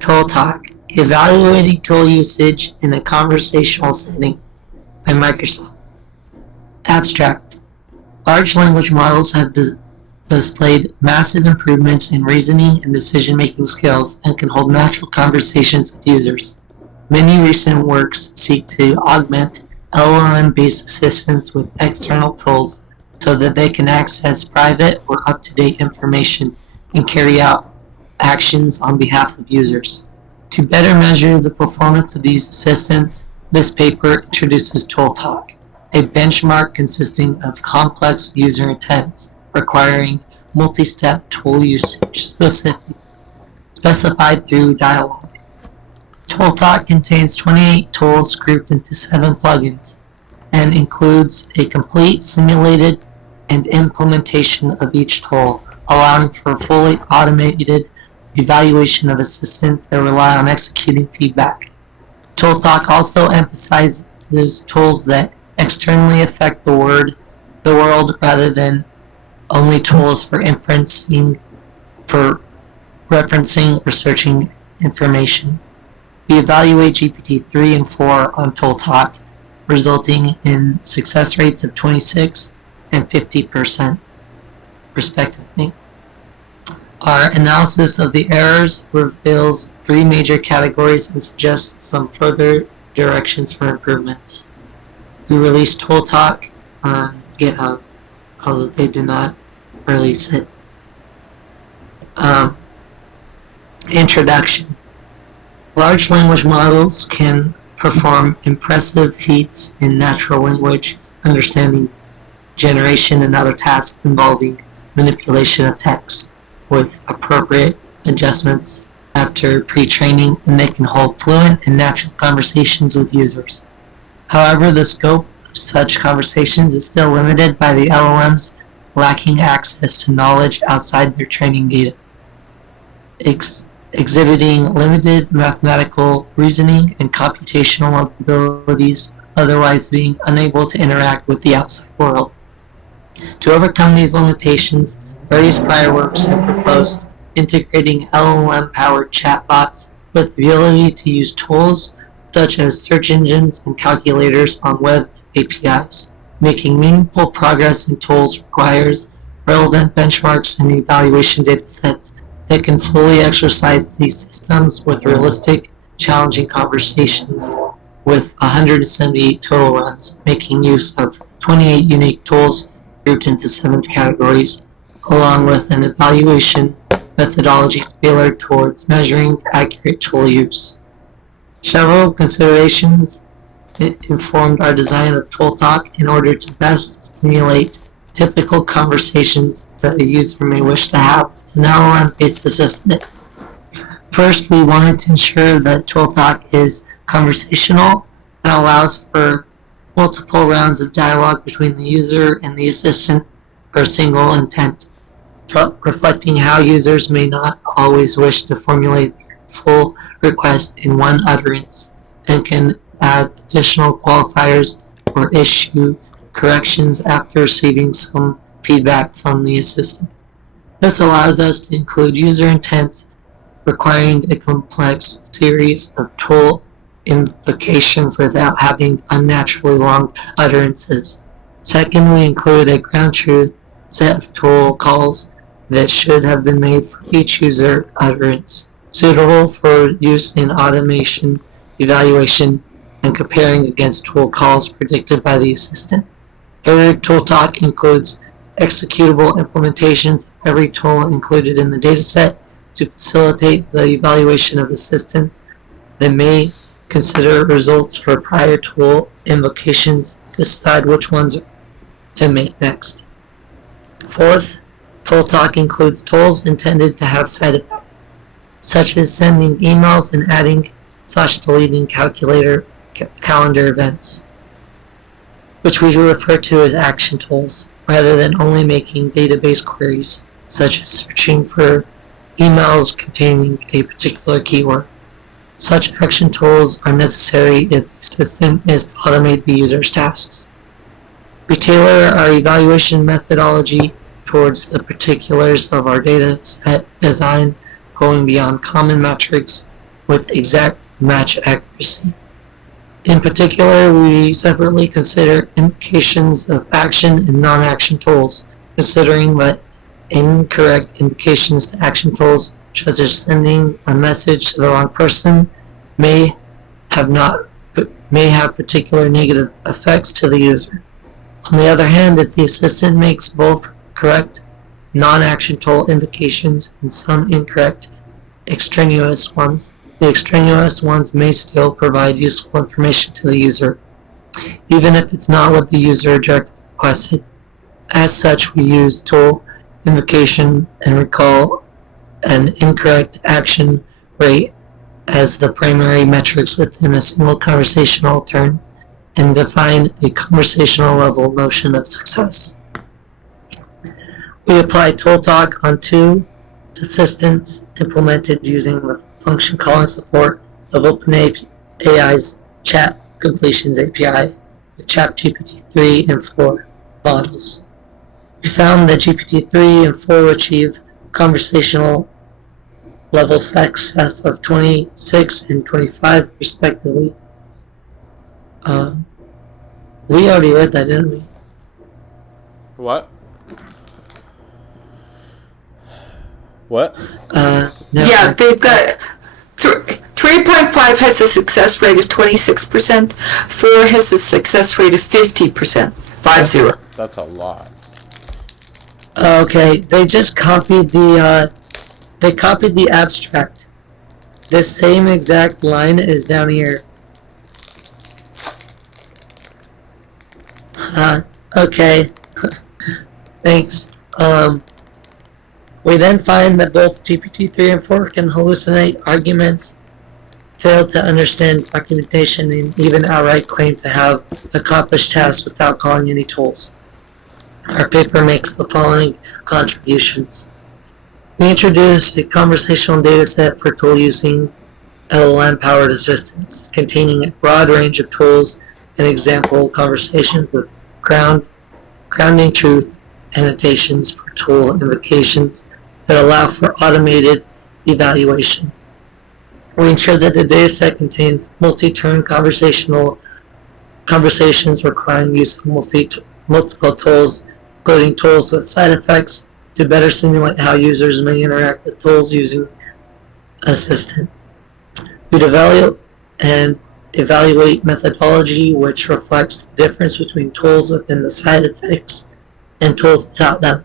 ToolTalk, Evaluating Tool Usage in a Conversational Setting by Microsoft. Abstract. Large language models have displayed massive improvements in reasoning and decision-making skills and can hold natural conversations with users. Many recent works seek to augment LLM-based assistants with external tools so that they can access private or up-to-date information and carry out actions on behalf of users. To better measure the performance of these assistants, this paper introduces ToolTalk, a benchmark consisting of complex user intents requiring multi-step tool usage specified through dialogue. ToolTalk contains 28 tools grouped into 7 plugins and includes a complete simulated and implementation of each tool, allowing for fully automated evaluation of assistants that rely on executing feedback. ToolTalk also emphasizes tools that externally affect the world rather than only tools for referencing or searching information. We evaluate GPT-3 and 4 on ToolTalk, resulting in success rates of 26 and 50%, respectively. Our analysis of the errors reveals 3 major categories and suggests some further directions for improvements. We released ToolTalk on GitHub, although they did not release it. Introduction. Large language models can perform impressive feats in natural language understanding generation and other tasks involving manipulation of text with appropriate adjustments after pre-training, and they can hold fluent and natural conversations with users. However, the scope of such conversations is still limited by the LLMs lacking access to knowledge outside their training data, exhibiting limited mathematical reasoning and computational abilities, otherwise being unable to interact with the outside world. To overcome these limitations, various prior works have proposed integrating LLM-powered chatbots with the ability to use tools such as search engines and calculators on web APIs. Making meaningful progress in tools requires relevant benchmarks and evaluation datasets that can fully exercise these systems with realistic, challenging conversations with 178 total runs, making use of 28 unique tools grouped into 7 categories, along with an evaluation methodology tailored towards measuring accurate tool use. Several considerations informed our design of ToolTalk in order to best stimulate typical conversations that a user may wish to have with an LLM-based assistant. First, we wanted to ensure that ToolTalk is conversational and allows for multiple rounds of dialogue between the user and the assistant for a single intent, reflecting how users may not always wish to formulate their full request in one utterance and can add additional qualifiers or issue corrections after receiving some feedback from the assistant. This allows us to include user intents requiring a complex series of tool invocations without having unnaturally long utterances. Second, we include a ground truth set of tool calls that should have been made for each user utterance, suitable for use in automation, evaluation, and comparing against tool calls predicted by the assistant. Third, ToolTalk includes executable implementations of every tool included in the dataset to facilitate the evaluation of assistants that may consider results for prior tool invocations to decide which ones to make next. Fourth, ToolTalk includes tools intended to have side effects, such as sending emails and adding/deleting calendar events, which we refer to as action tools, rather than only making database queries, such as searching for emails containing a particular keyword. Such action tools are necessary if the assistant is to automate the user's tasks. We tailor our evaluation methodology towards the particulars of our data set design, going beyond common metrics with exact match accuracy. In particular, we separately consider invocations of action and non-action tools, considering that incorrect invocations to action tools, such as sending a message to the wrong person, may have particular negative effects to the user. On the other hand, if the assistant makes both correct non-action tool invocations and some incorrect extraneous ones, the extraneous ones may still provide useful information to the user, even if it's not what the user directly requested. As such, we use tool invocation and recall an incorrect action rate as the primary metrics within a single conversational turn and define a conversational level notion of success. We apply ToolTalk on two assistants implemented using the function calling support of OpenAI's chat completions API with GPT-3 and 4 models. We found that GPT-3 and 4 achieve conversational level success of 26 and 25 respectively. We already read that, didn't we? What? What? Yeah, they've got 3.5 has a success rate of 26%. 4 has a success rate of 50%. 50. That's a lot. Okay, they just copied the abstract. This same exact line is down here. Okay. Thanks. We then find that both GPT-3 and 4 can hallucinate arguments, fail to understand documentation, and even outright claim to have accomplished tasks without calling any tools. Our paper makes the following contributions. We introduced a conversational dataset for tool using LLM-powered assistants, containing a broad range of tools and example conversations with grounding truth annotations for tool invocations that allow for automated evaluation. We ensure that the dataset contains multi-turn conversations requiring use of multiple tools, including tools with side effects, to better simulate how users may interact with tools using Assistant. We develop and evaluate methodology which reflects the difference between tools within the side effects and tools without them.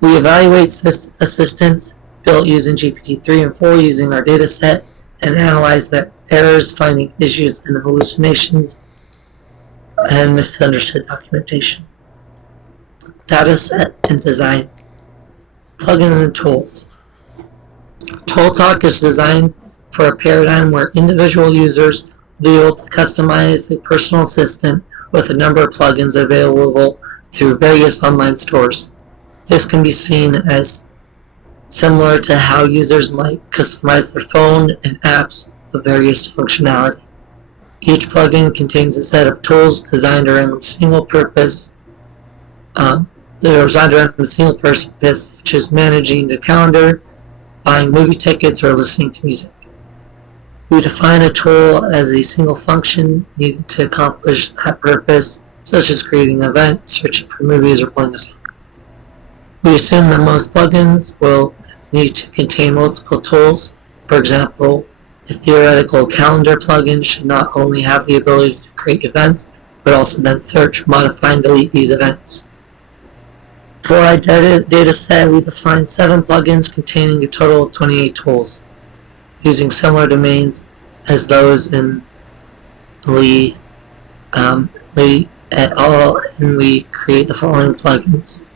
We evaluate assistants built using GPT-3 and 4 using our dataset and analyze the errors, finding issues in hallucinations and misunderstood documentation. Dataset and design. Plugins and tools. ToolTalk is designed for a paradigm where individual users will be able to customize a personal assistant with a number of plugins available through various online stores. This can be seen as similar to how users might customize their phone and apps with various functionality. Each plugin contains a set of tools designed around a single purpose, such as managing a calendar, buying movie tickets, or listening to music. We define a tool as a single function needed to accomplish that purpose, such as creating an event, searching for movies, or playing a song. We assume that most plugins will need to contain multiple tools. For example, a theoretical calendar plugin should not only have the ability to create events, but also then search, modify, and delete these events. For our data set, we define 7 plugins containing a total of 28 tools, using similar domains as those in Lee et al., and we create the following plugins.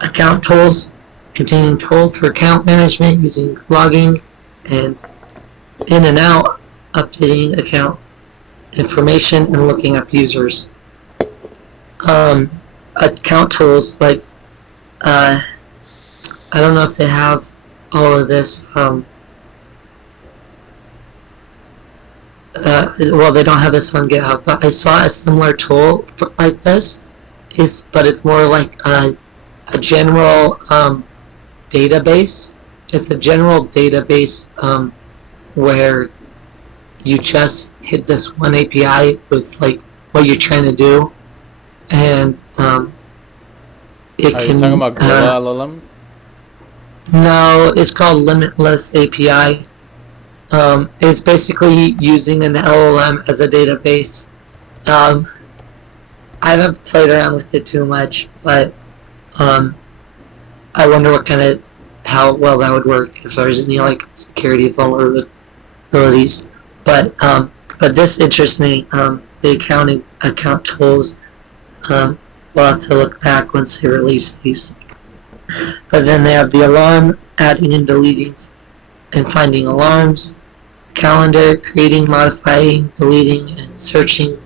Account tools, containing tools for account management using logging and in and out, updating account information, and looking up users. Account tools, like, I don't know if they have all of this, well, they don't have this on GitHub, but I saw a similar tool like this, but it's more like a general database. It's a general database where you just hit this one API with like what you're trying to do, and it Are you can. talking about Gorilla LLM? No, it's called Limitless API. It's basically using an LLM as a database. Um, I haven't played around with it too much, but I wonder how well that would work if there's any like security vulnerabilities. But this interests me. The account tools. We'll have to look back once they release these. But then they have the alarm, adding and deleting and finding alarms, calendar, creating, modifying, deleting, and searching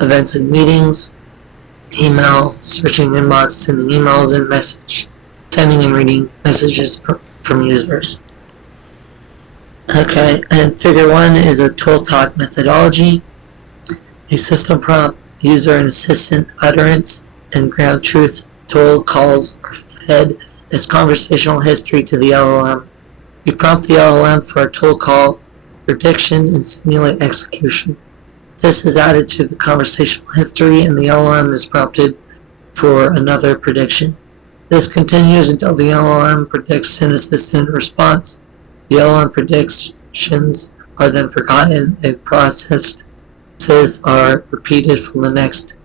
events and meetings, email, searching inbox, sending emails and sending and reading messages from users. Okay, and figure 1 is a ToolTalk methodology. A system prompt, user and assistant utterance, and ground truth tool calls are fed as conversational history to the LLM. We prompt the LLM for a tool call, prediction, and simulate execution. This is added to the conversational history, and the LLM is prompted for another prediction. This continues until the LLM predicts an assistant response. The LLM predictions are then forgotten and processes are repeated from the next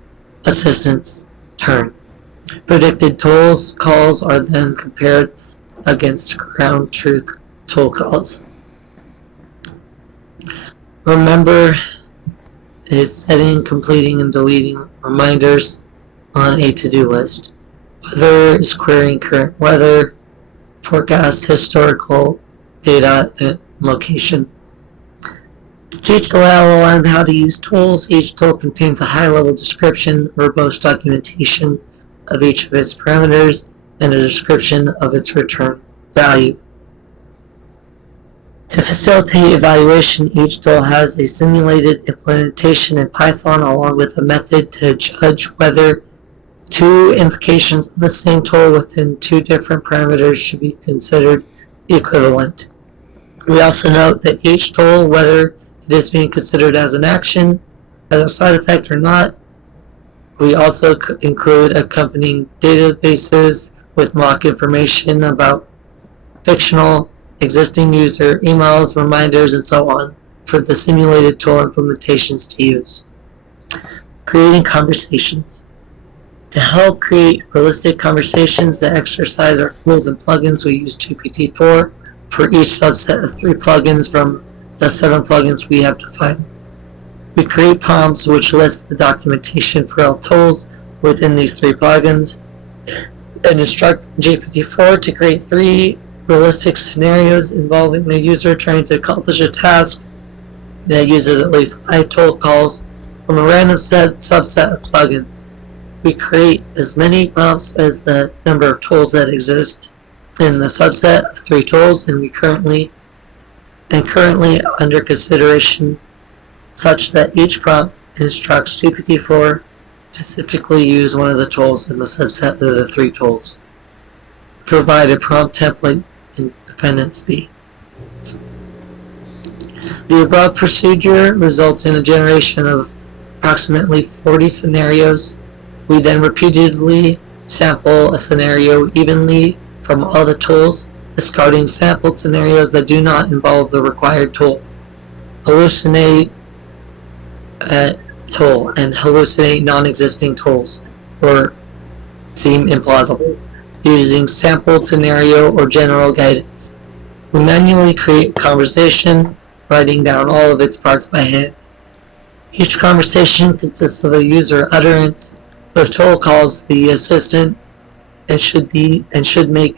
assistant's turn. Predicted tools calls are then compared against ground truth tool calls. Remember is setting, completing, and deleting reminders on a to-do list. Weather is querying current weather, forecast, historical data, and location. To teach the LLM how to use tools, each tool contains a high-level description, verbose documentation of each of its parameters, and a description of its return value. To facilitate evaluation, each tool has a simulated implementation in Python along with a method to judge whether two invocations of the same tool within two different parameters should be considered equivalent. We also note that each tool, whether it is being considered as an action, as a side effect or not, we also include accompanying databases with mock information about fictional existing user emails, reminders, and so on for the simulated tool implementations to use. Creating conversations. To help create realistic conversations that exercise our tools and plugins, we use GPT-4 for each subset of 3 plugins from the 7 plugins we have defined. We create prompts which list the documentation for all tools within these 3 plugins and instruct GPT-4 to create 3 realistic scenarios involving a user trying to accomplish a task that uses at least 5 tool calls from a random subset of plugins. We create as many prompts as the number of tools that exist in the subset of 3 tools, and currently under consideration such that each prompt instructs GPT-4 to specifically use one of the tools in the subset of the 3 tools. Provide a prompt template in Appendix B. The above procedure results in a generation of approximately 40 scenarios. We then repeatedly sample a scenario evenly from all the tools, discarding sampled scenarios that do not involve the required tool. Hallucinate tool and hallucinate non-existing tools or seem implausible, using sampled scenario or general guidance. We manually create a conversation, writing down all of its parts by hand. Each conversation consists of a user utterance. The tool calls the assistant and should make,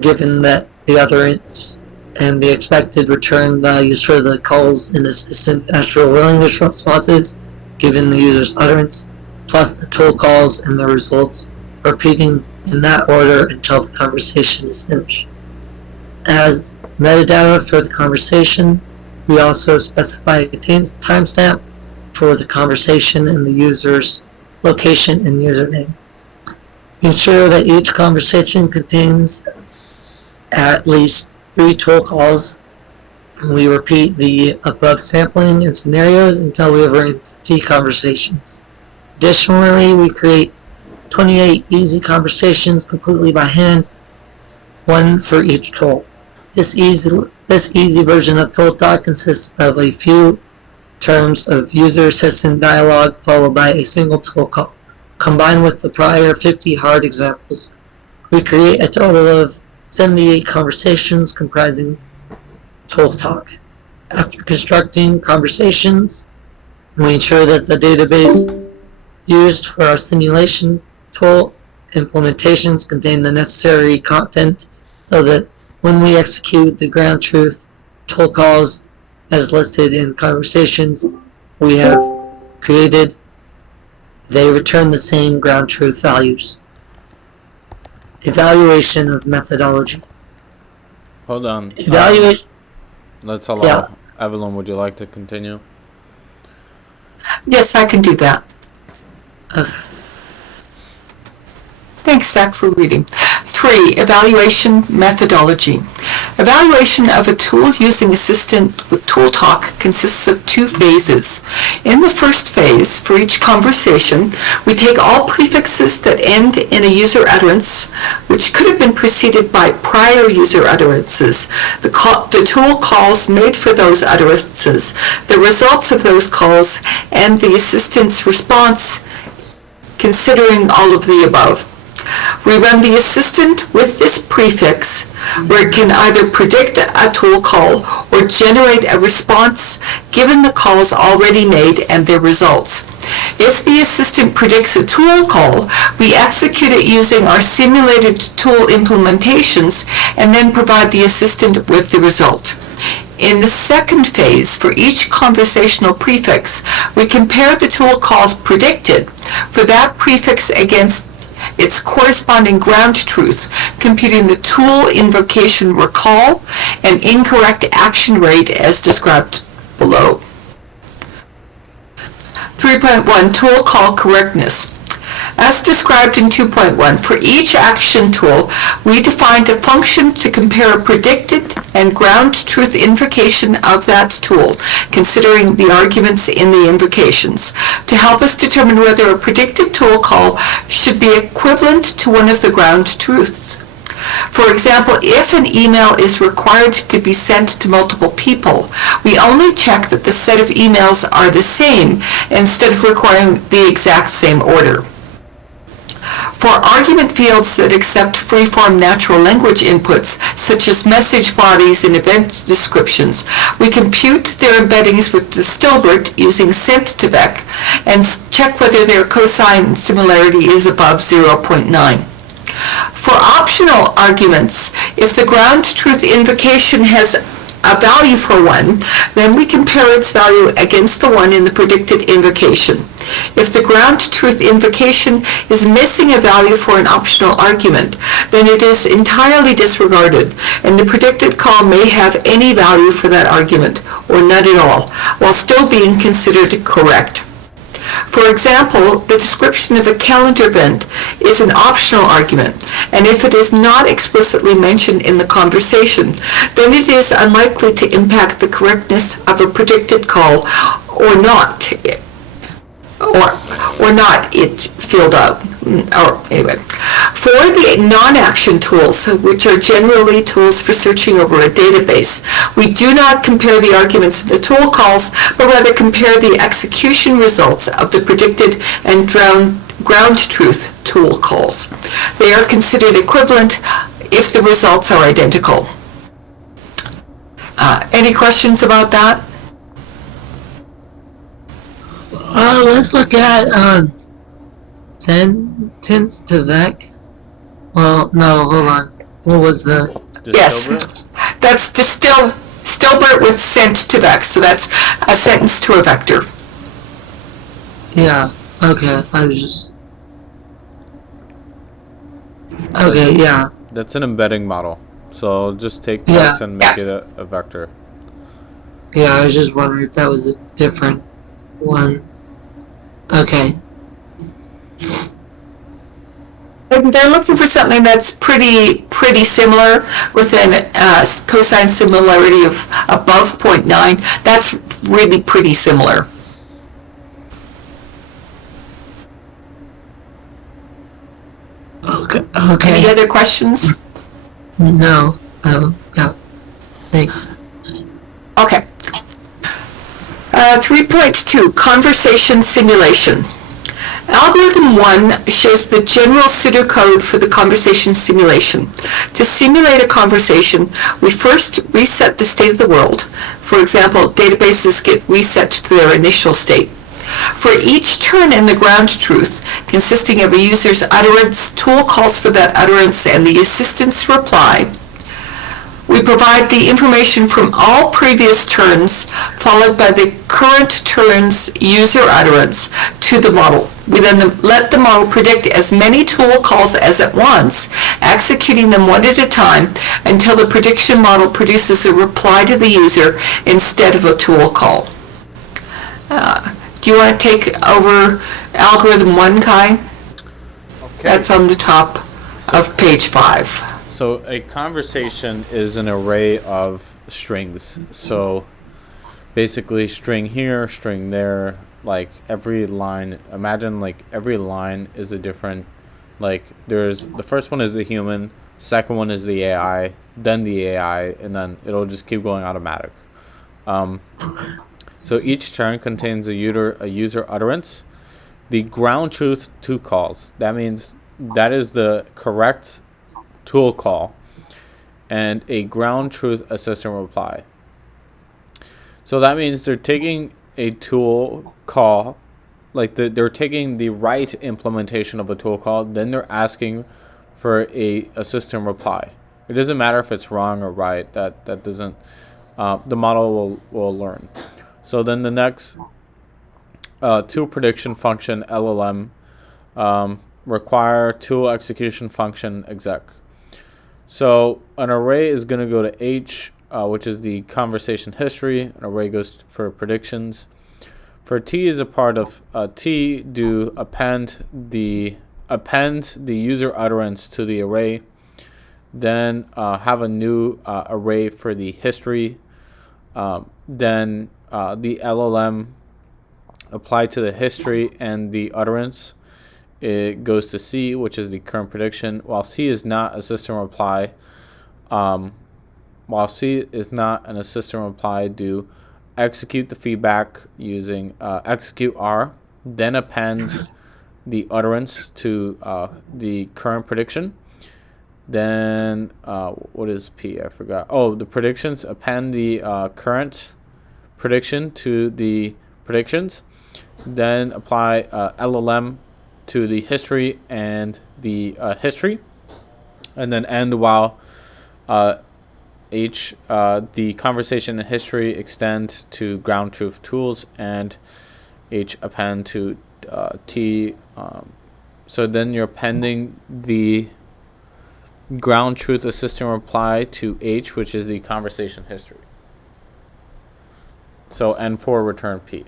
given that the utterance and the expected return values for the calls and assistant natural language responses, given the user's utterance, plus the tool calls and the results, repeating in that order until the conversation is finished. As metadata for the conversation, we also specify a timestamp for the conversation and the user's location and username. Ensure that each conversation contains at least 3 tool calls We repeat the above sampling and scenarios until we have run 50 conversations. Additionally, we create 28 easy conversations completely by hand, one for each tool. This easy version of ToolTalk consists of a few terms of user-assistant dialogue followed by a single tool call. Combined with the prior 50 hard examples, we create a total of 78 conversations comprising ToolTalk. After constructing conversations, we ensure that the database used for our simulation tool implementations contain the necessary content so that when we execute the ground truth tool calls as listed in conversations we have created, they return the same ground truth values. Evaluation of methodology. Hold on. Evaluate. Let's allow Evelyn. Would you like to continue? Yes, I can do that. Okay. Thanks, Zach, for reading. 3. Evaluation methodology. Evaluation of a tool using Assistant with ToolTalk consists of 2 phases. In the first phase, for each conversation, we take all prefixes that end in a user utterance, which could have been preceded by prior user utterances, the tool calls made for those utterances, the results of those calls, and the assistant's response, considering all of the above. We run the assistant with this prefix where it can either predict a tool call or generate a response given the calls already made and their results. If the assistant predicts a tool call, we execute it using our simulated tool implementations and then provide the assistant with the result. In the second phase, for each conversational prefix, we compare the tool calls predicted for that prefix against its corresponding ground truth, computing the tool invocation recall and incorrect action rate as described below. 3.1 Tool call correctness. As described in 2.1, for each action tool, we defined a function to compare a predicted and ground truth invocation of that tool, considering the arguments in the invocations, to help us determine whether a predicted tool call should be equivalent to one of the ground truths. For example, if an email is required to be sent to multiple people, we only check that the set of emails are the same instead of requiring the exact same order. For argument fields that accept free-form natural language inputs, such as message bodies and event descriptions, we compute their embeddings with the Stilbert using sent2vec and check whether their cosine similarity is above 0.9. For optional arguments, if the ground truth invocation has a value for 1, then we compare its value against the one in the predicted invocation. If the ground truth invocation is missing a value for an optional argument, then it is entirely disregarded, and the predicted call may have any value for that argument, or none at all, while still being considered correct. For example, the description of a calendar event is an optional argument, and if it is not explicitly mentioned in the conversation, then it is unlikely to impact the correctness of a predicted call or not it filled out. Anyway, for the non-action tools, which are generally tools for searching over a database, we do not compare the arguments in the tool calls, but rather compare the execution results of the predicted and ground truth tool calls. They are considered equivalent if the results are identical. Any questions about that? Let's look at sent2vec. Well, no, hold on. What was the? Yes, that's the Stilbert with sent2vec, so that's a sentence to a vector. Yeah. Okay. I was just. Okay. Yeah. That's an embedding model. So just take text and make it a vector. Yeah, I was just wondering if that was a different one. Okay. they're looking for something that's pretty similar within cosine similarity of above 0.9. That's really pretty similar. Okay. Any other questions? No. Yeah. Thanks. Okay. 3.2, conversation simulation. Algorithm 1 shows the general pseudocode for the conversation simulation. To simulate a conversation, we first reset the state of the world. For example, databases get reset to their initial state. For each turn in the ground truth, consisting of a user's utterance, tool calls for that utterance, and the assistant's reply, we provide the information from all previous turns, followed by the current turn's user utterance, to the model. We then let the model predict as many tool calls as at once, executing them one at a time until the prediction model produces a reply to the user instead of a tool call. Do you want to take over algorithm 1, Kai? Okay. That's on the top of page 5. So a conversation is an array of strings. So basically string here, string there, like every line, imagine like every line is a different, like there's, the first one is the human, second one is the AI, then the AI, and then it'll just keep going automatic. So each turn contains a user utterance. The ground truth to calls, that means that is the correct tool call, and a ground truth assistant reply. So that means they're taking a tool call, like they're taking the right implementation of a tool call, then they're asking for a assistant reply. It doesn't matter if it's wrong or right. That doesn't. The model will learn. So then the next tool prediction function LLM require tool execution function exec. So an array is going to go to H, which is the conversation history. An array goes for predictions. For T is a part of T, do append the user utterance to the array. Then have a new array for the history. Then the LLM apply to the history and the utterance. It goes to C, which is the current prediction. While C is not a system reply, do execute the feedback using execute R, then append the utterance to the current prediction. Then what is P? I forgot. Oh, the predictions, append the current prediction to the predictions. Then apply LLM to the history and the history, and then end while H, the conversation and history extend to ground truth tools, and H append to T. So then you're appending the ground truth assistant reply to H, which is the conversation history. So N4 return P.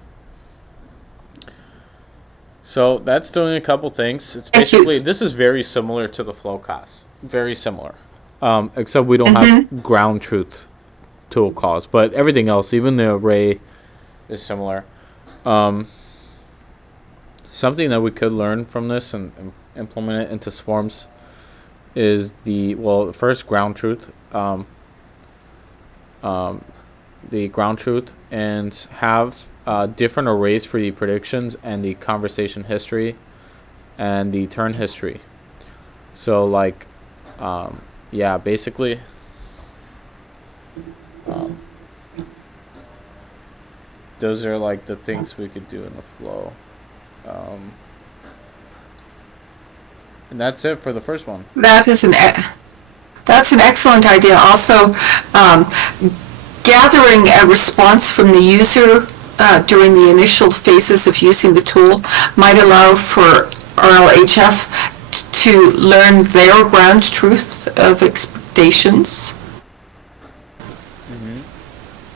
So that's doing a couple things. It's basically, this is very similar to the flow class. Very similar. Except we don't have ground truth tool calls. But everything else, even the array, is similar. Something that we could learn from this and implement it into swarms is first ground truth. The ground truth, and have different arrays for the predictions and the conversation history and the turn history. So like basically those are like the things we could do in the flow, and that's it for the first one. That's an excellent idea. Also, gathering a response from the user during the initial phases of using the tool might allow for RLHF to learn their ground truth of expectations.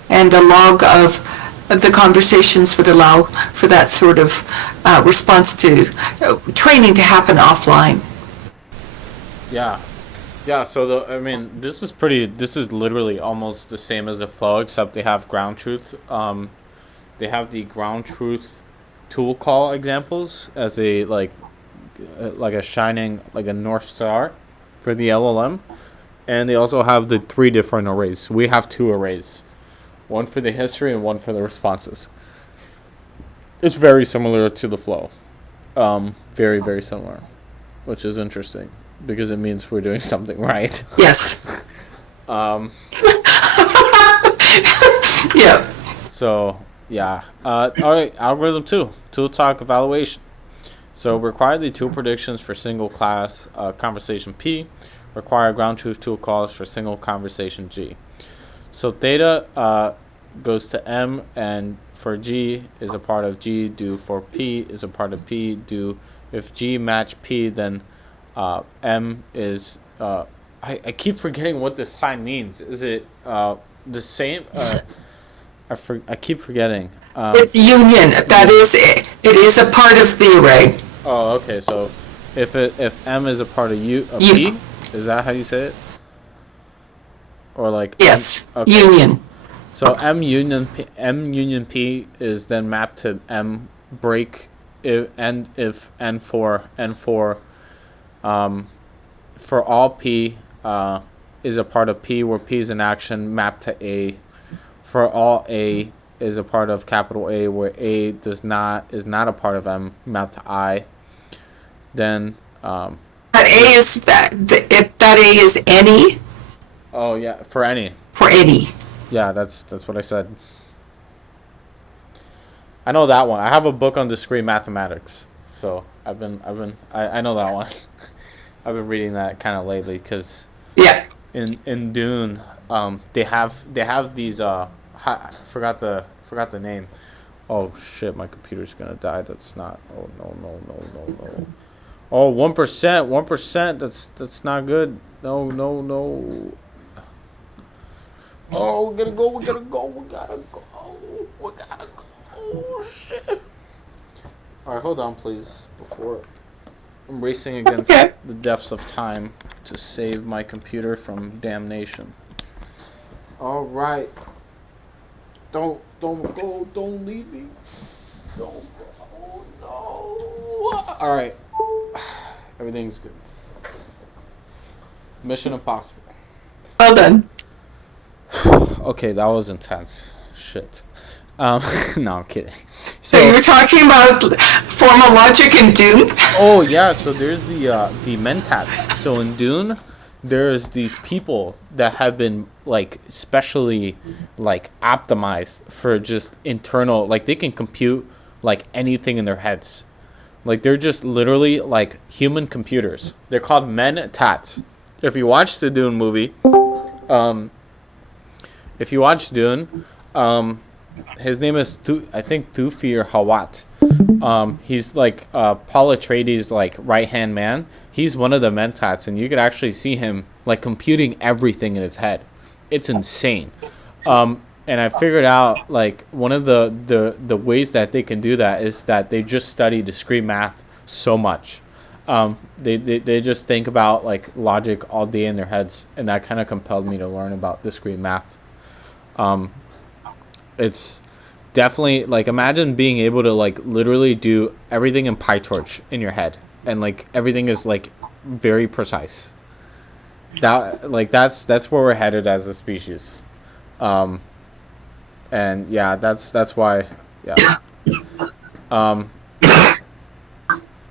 And a log of the conversations would allow for that sort of response to training to happen offline. Yeah. Yeah, so this is literally almost the same as a flow, except they have ground truth. They have the ground truth tool call examples as a like a shining like a north star for the LLM, and they also have the three different arrays. We have two arrays, one for the history and one for the responses. It's very similar to the flow, very very similar, which is interesting because it means we're doing something right. Yes. Um, Yeah. so yeah. All right, algorithm 2, ToolTalk evaluation. So require the tool predictions for single class conversation P. Require ground truth tool calls for single conversation G. So theta goes to M, and for G is a part of G. Do for P is a part of P. Do if G match P, then M is. I keep forgetting what this sign means. Is it the same? I keep forgetting. It's union. That is it. It is a part of the array. Oh, okay. So if M is a part of P, is that how you say it? Or like Yes. Okay. Union. So M union P is then mapped to M break if N for all P is a part of P where P is an action mapped to A. For all A is a part of capital A where A is not a part of M mapped to I. Then That A is that. If that A is any oh yeah, for any. for any. Yeah, that's what I said. I know that one. I have a book on discrete mathematics, so I know that one. I've been reading that kind of lately because Yeah. in Dune, they have these I forgot the name. Oh shit, my computer's gonna die. That's not. Oh no. Oh 1%. That's not good. No. Oh, we gotta go. Shit. Alright, hold on, please. Before I'm racing against Okay. the depths of time to save my computer from damnation. Alright. Don't go. Don't leave me. Don't go. No. Alright. Everything's good. Mission Impossible. Well done. Okay, that was intense. Shit. No, I'm kidding. So you were talking about formal logic in Dune? Oh yeah, so there's the mentats. So in Dune, there's these people that have been like specially like optimized for just internal, like they can compute like anything in their heads. Like they're just literally like human computers. They're called mentats. If you watch the Dune movie, his name is I think Tufi or Hawat. He's like Paul Atreides' like right hand man. He's one of the mentats, and you could actually see him like computing everything in his head. It's insane. And I figured out like one of the ways that they can do that is that they just study discrete math so much. They just think about like logic all day in their heads, and that kind of compelled me to learn about discrete math. It's definitely like imagine being able to like literally do everything in PyTorch in your head, and like everything is like very precise. That's where we're headed as a species. And yeah, that's why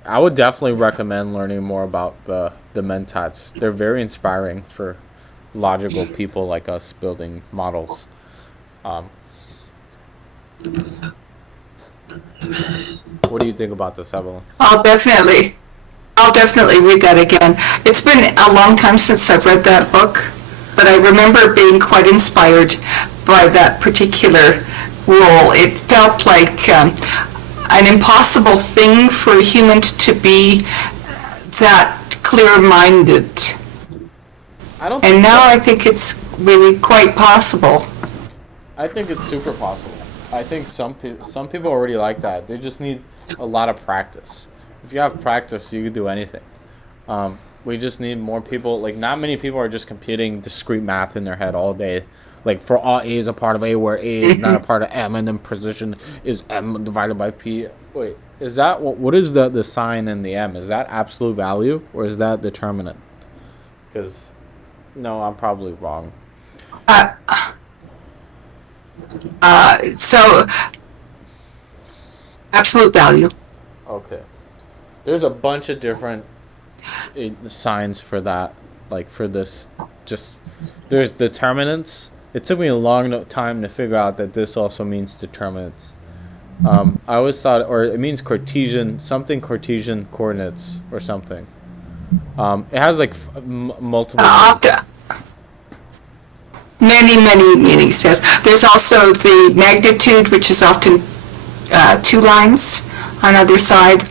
I would definitely recommend learning more about the mentats. They're very inspiring for logical people like us building models. What do you think about this, Evelyn? I'll definitely read that again. It's been a long time since I've read that book, but I remember being quite inspired by that particular role. It felt like an impossible thing for a human to be that clear-minded. And now I think it's really quite possible. I think it's super possible. I think some people already like that. They just need a lot of practice. If you have practice, you can do anything. We just need more people. Like, not many people are just computing discrete math in their head all day. Like, for all A is a part of A, where A is not a part of M, and then precision is M divided by P. Wait, is that what is the sign in the M? Is that absolute value, or is that determinant? Because, no, I'm probably wrong. So absolute value. Okay. There's a bunch of different signs for that. Like, for this, just, there's determinants. It took me a long time to figure out that this also means determinants. I always thought, or it means Cartesian coordinates or something. It has like multiple. Many meanings. Yes. There's also the magnitude, which is often 2 lines on either side.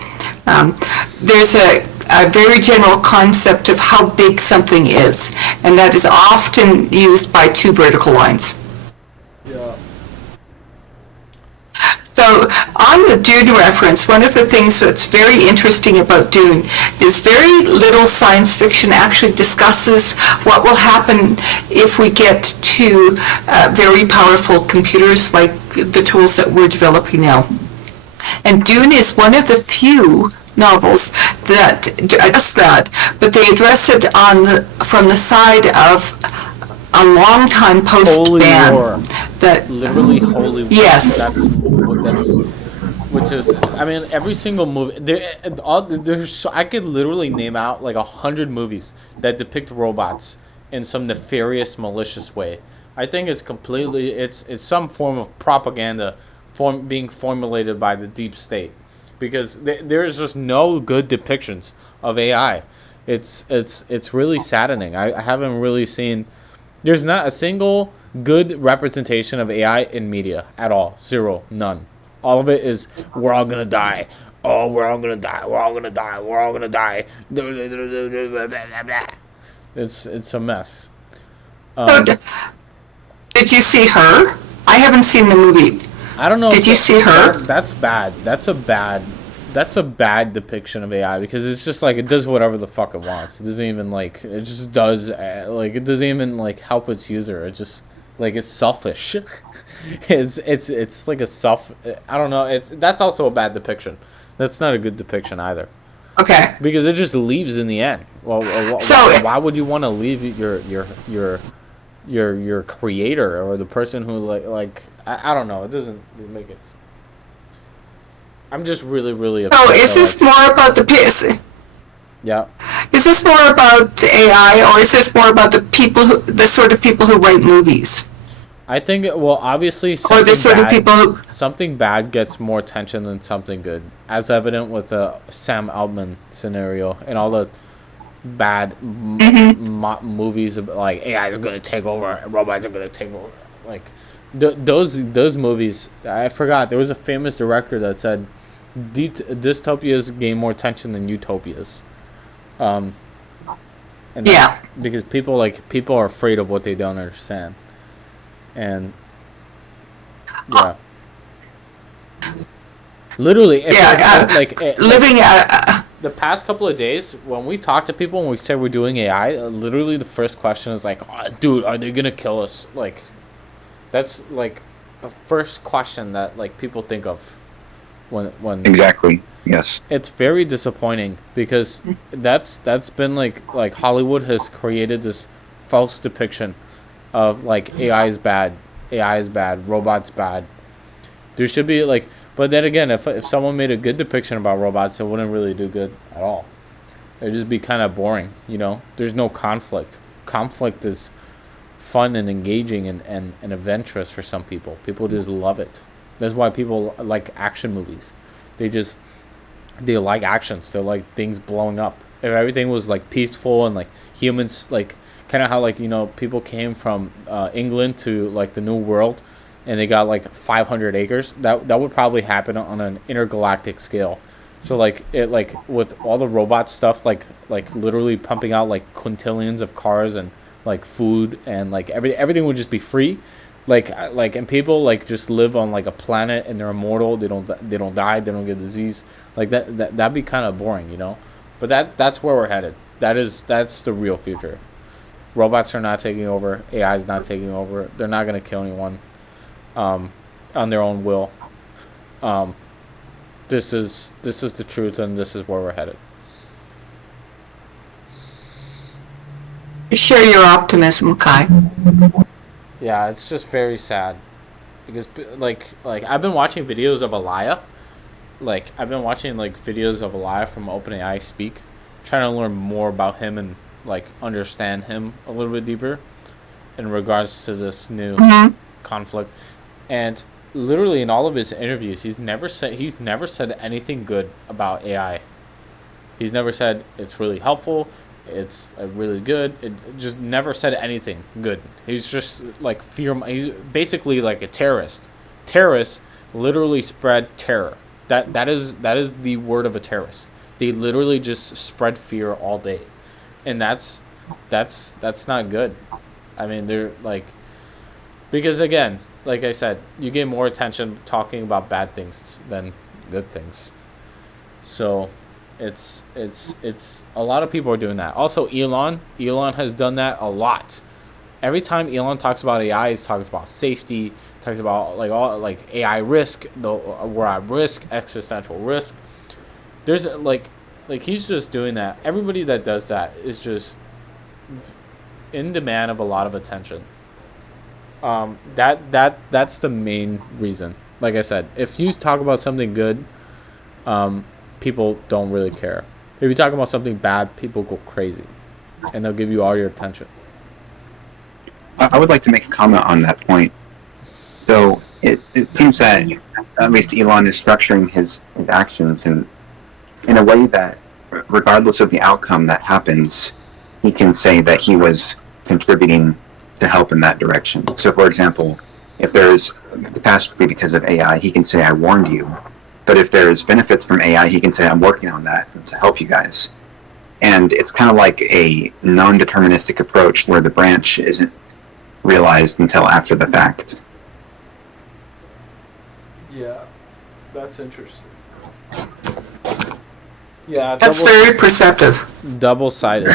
There's a very general concept of how big something is, and that is often used by 2 vertical lines. Yeah. So on the Dune reference, one of the things that's very interesting about Dune is very little science fiction actually discusses what will happen if we get to very powerful computers like the tools that we're developing now. And Dune is one of the few novels that address that, but they address it from the side of a long-time post-ban. That literally holy war. Yes. That's which is, I mean, every single movie there's I could literally name out like 100 movies that depict robots in some nefarious, malicious way. I think it's completely it's some form of propaganda being formulated by the deep state, because there's just no good depictions of AI. It's really saddening. I haven't really seen. There's not a single good representation of AI in media at all. Zero. None. All of it is, we're all gonna die. Oh, we're all gonna die. We're all gonna die. We're all gonna die. It's a mess. Did you see Her? I haven't seen the movie. I don't know. Did you see Her? That's bad. That's a bad depiction of AI, because it's just like it does whatever the fuck it wants. It doesn't even like it just does like it doesn't even like help its user. It just like it's selfish. it's like a self. I don't know. That's also a bad depiction. That's not a good depiction either. Okay. Because it just leaves in the end. Well, why would you want to leave your creator or the person who like I don't know. It doesn't make it. I'm just really upset. So is this more about the PS? Yeah. Is this more about AI, or is this more about the sort of people who write movies? I think, well, obviously something bad gets more attention than something good, as evident with the Sam Altman scenario and all the bad movies of, like, AI is going to take over, robots are going to take over. Like, those movies, I forgot, there was a famous director that said dystopias gain more attention than utopias. And yeah. Because people are afraid of what they don't understand. And yeah, literally, living the past couple of days when we talk to people and we say we're doing AI, literally the first question is like, oh, dude, are they gonna kill us? Like, that's like the first question that like people think of when exactly. Yes, it's very disappointing, because that's been like Hollywood has created this false depiction of like AI is bad, robots bad. There should be like, but then again, if someone made a good depiction about robots, it wouldn't really do good at all. It'd just be kind of boring, you know. There's no conflict. Conflict is fun and engaging and adventurous for some people. People just love it. That's why people like action movies. They like actions. They like things blowing up. If everything was like peaceful and like humans like. Kind of how, like, you know, people came from England to like the New World, and they got like 500 acres. That would probably happen on an intergalactic scale. So like it like with all the robot stuff, like literally pumping out like quintillions of cars and like food, and like everything would just be free, like and people like just live on like a planet and they're immortal. They don't die. They don't get disease. Like that'd be kind of boring, you know. But that's where we're headed. That's the real future. Robots are not taking over. AI is not taking over. They're not going to kill anyone on their own will. This is the truth, and this is where we're headed. Share your optimism, Kai. Yeah, it's just very sad because like I've been watching videos of Alaya. Like I've been watching like videos of Alaya from OpenAI speak, trying to learn more about him and like understand him a little bit deeper in regards to this new conflict. And literally in all of his interviews, he's never said anything good about AI. He's never said it's really helpful, it's really good. It just never said anything good. He's just like he's basically like a terrorist. Terrorists literally spread terror. That is the word of a terrorist. They literally just spread fear all day. And that's not good. I mean, they're like, because again, like I said, you get more attention talking about bad things than good things. So it's a lot of people are doing that. Also, Elon has done that a lot. Every time Elon talks about AI, he's talking about safety, talks about like all like AI risk, we're at risk, existential risk. There's like he's just doing that. Everybody that does that is just in demand of a lot of attention. That's the main reason. Like I said, if you talk about something good, people don't really care. If you talk about something bad, people go crazy, and they'll give you all your attention. I would like to make a comment on that point. So it seems that at least Elon is structuring his actions in a way that, regardless of the outcome that happens, he can say that he was contributing to help in that direction. So, for example, if there's catastrophe because of AI, he can say, I warned you. But if there's benefits from AI, he can say, I'm working on that to help you guys. And it's kind of like a non-deterministic approach where the branch isn't realized until after the fact. Yeah, that's interesting. Yeah, That's very perceptive. Double-sided.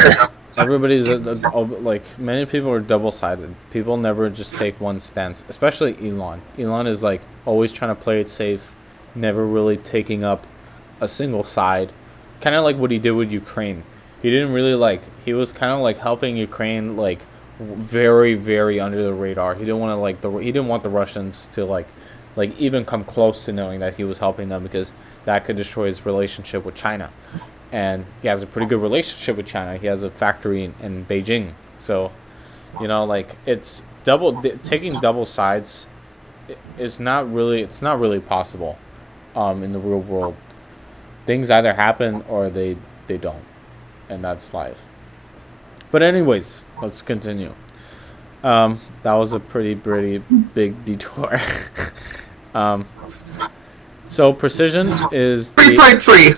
Everybody's like, many people are double-sided. People never just take one stance, especially Elon. Elon is like always trying to play it safe, never really taking up a single side. Kind of like what he did with Ukraine. He didn't really he was kind of like helping Ukraine like very, very under the radar. He didn't want to he didn't want the Russians to like even come close to knowing that he was helping them, because that could destroy his relationship with China. And he has a pretty good relationship with China. He has a factory in Beijing. So, it's taking double sides. It's not really possible in the real world. Things either happen or they don't. And that's life. But anyways, let's continue. That was a pretty big detour. So precision is 3.3.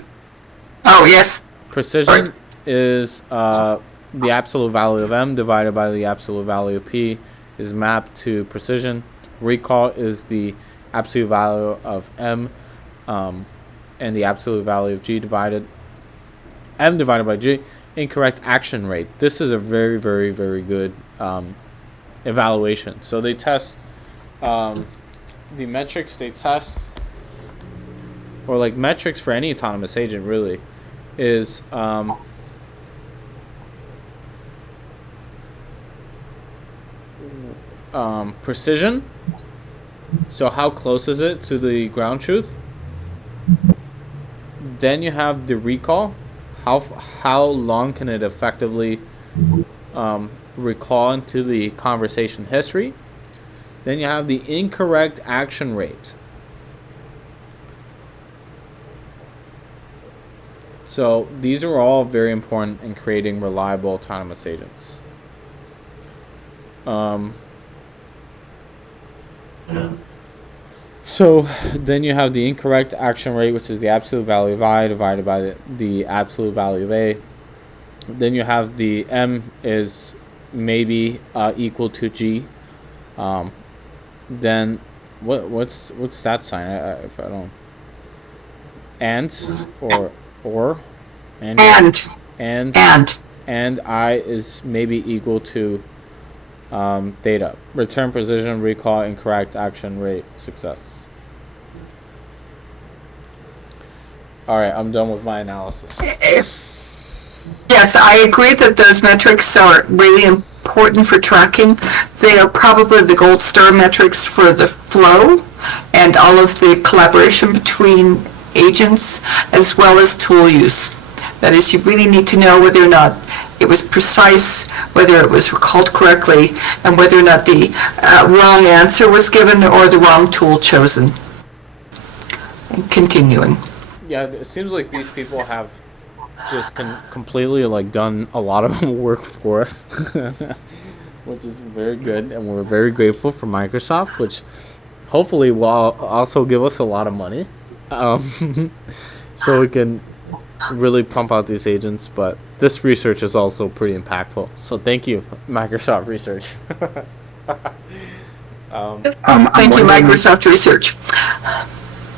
Oh, yes. Precision is the absolute value of m divided by the absolute value of p is mapped to precision. Recall is the absolute value of m and the absolute value of m divided by g. Incorrect action rate. This is a very, very, very good evaluation. So they test the metrics they test, or like metrics for any autonomous agent really, is precision. So how close is it to the ground truth? Then you have the recall. How long can it effectively recall into the conversation history? Then you have the incorrect action rate. So these are all very important in creating reliable autonomous agents. So then you have the incorrect action rate, which is the absolute value of I divided by the absolute value of A. Then you have the M is maybe equal to G. Then what's that sign? If I don't. And or and and I is maybe equal to theta. Return precision, recall, incorrect, action rate, success. All right, I'm done with my analysis. Yes, I agree that those metrics are really important for tracking. They are probably the gold star metrics for the flow and all of the collaboration between agents as well as tool use. That is, you really need to know whether or not it was precise, whether it was recalled correctly, and whether or not the wrong answer was given or the wrong tool chosen. And continuing. Yeah, it seems like these people have just completely like done a lot of work for us, which is very good, and we're very grateful for Microsoft, which hopefully will also give us a lot of money, so we can really pump out these agents. But this research is also pretty impactful, so thank you, Microsoft Research. Thank you, Microsoft Research.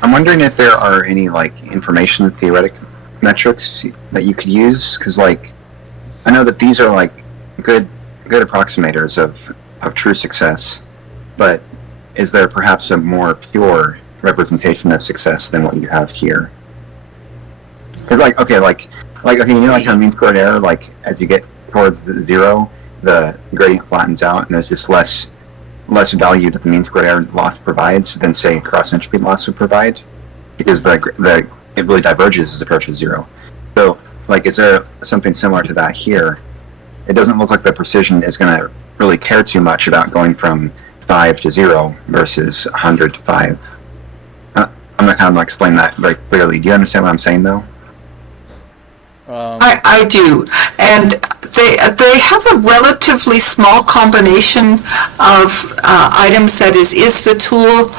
I'm wondering if there are any like information theoretic metrics that you could use, because like I know that these are like good approximators of true success, but is there perhaps a more pure representation of success than what you have here? Because like okay, you know, like how mean squared error, like as you get towards the zero, the gradient flattens out and there's just less value that the mean squared error loss provides than say cross entropy loss would provide, because it really diverges as it approaches zero. So, like, is there something similar to that here? It doesn't look like the precision is going to really care too much about going from 5 to 0 versus 100 to 5. I'm not going to explain that very clearly. Do you understand what I'm saying, though? I do, and they have a relatively small combination of items. That is the tool,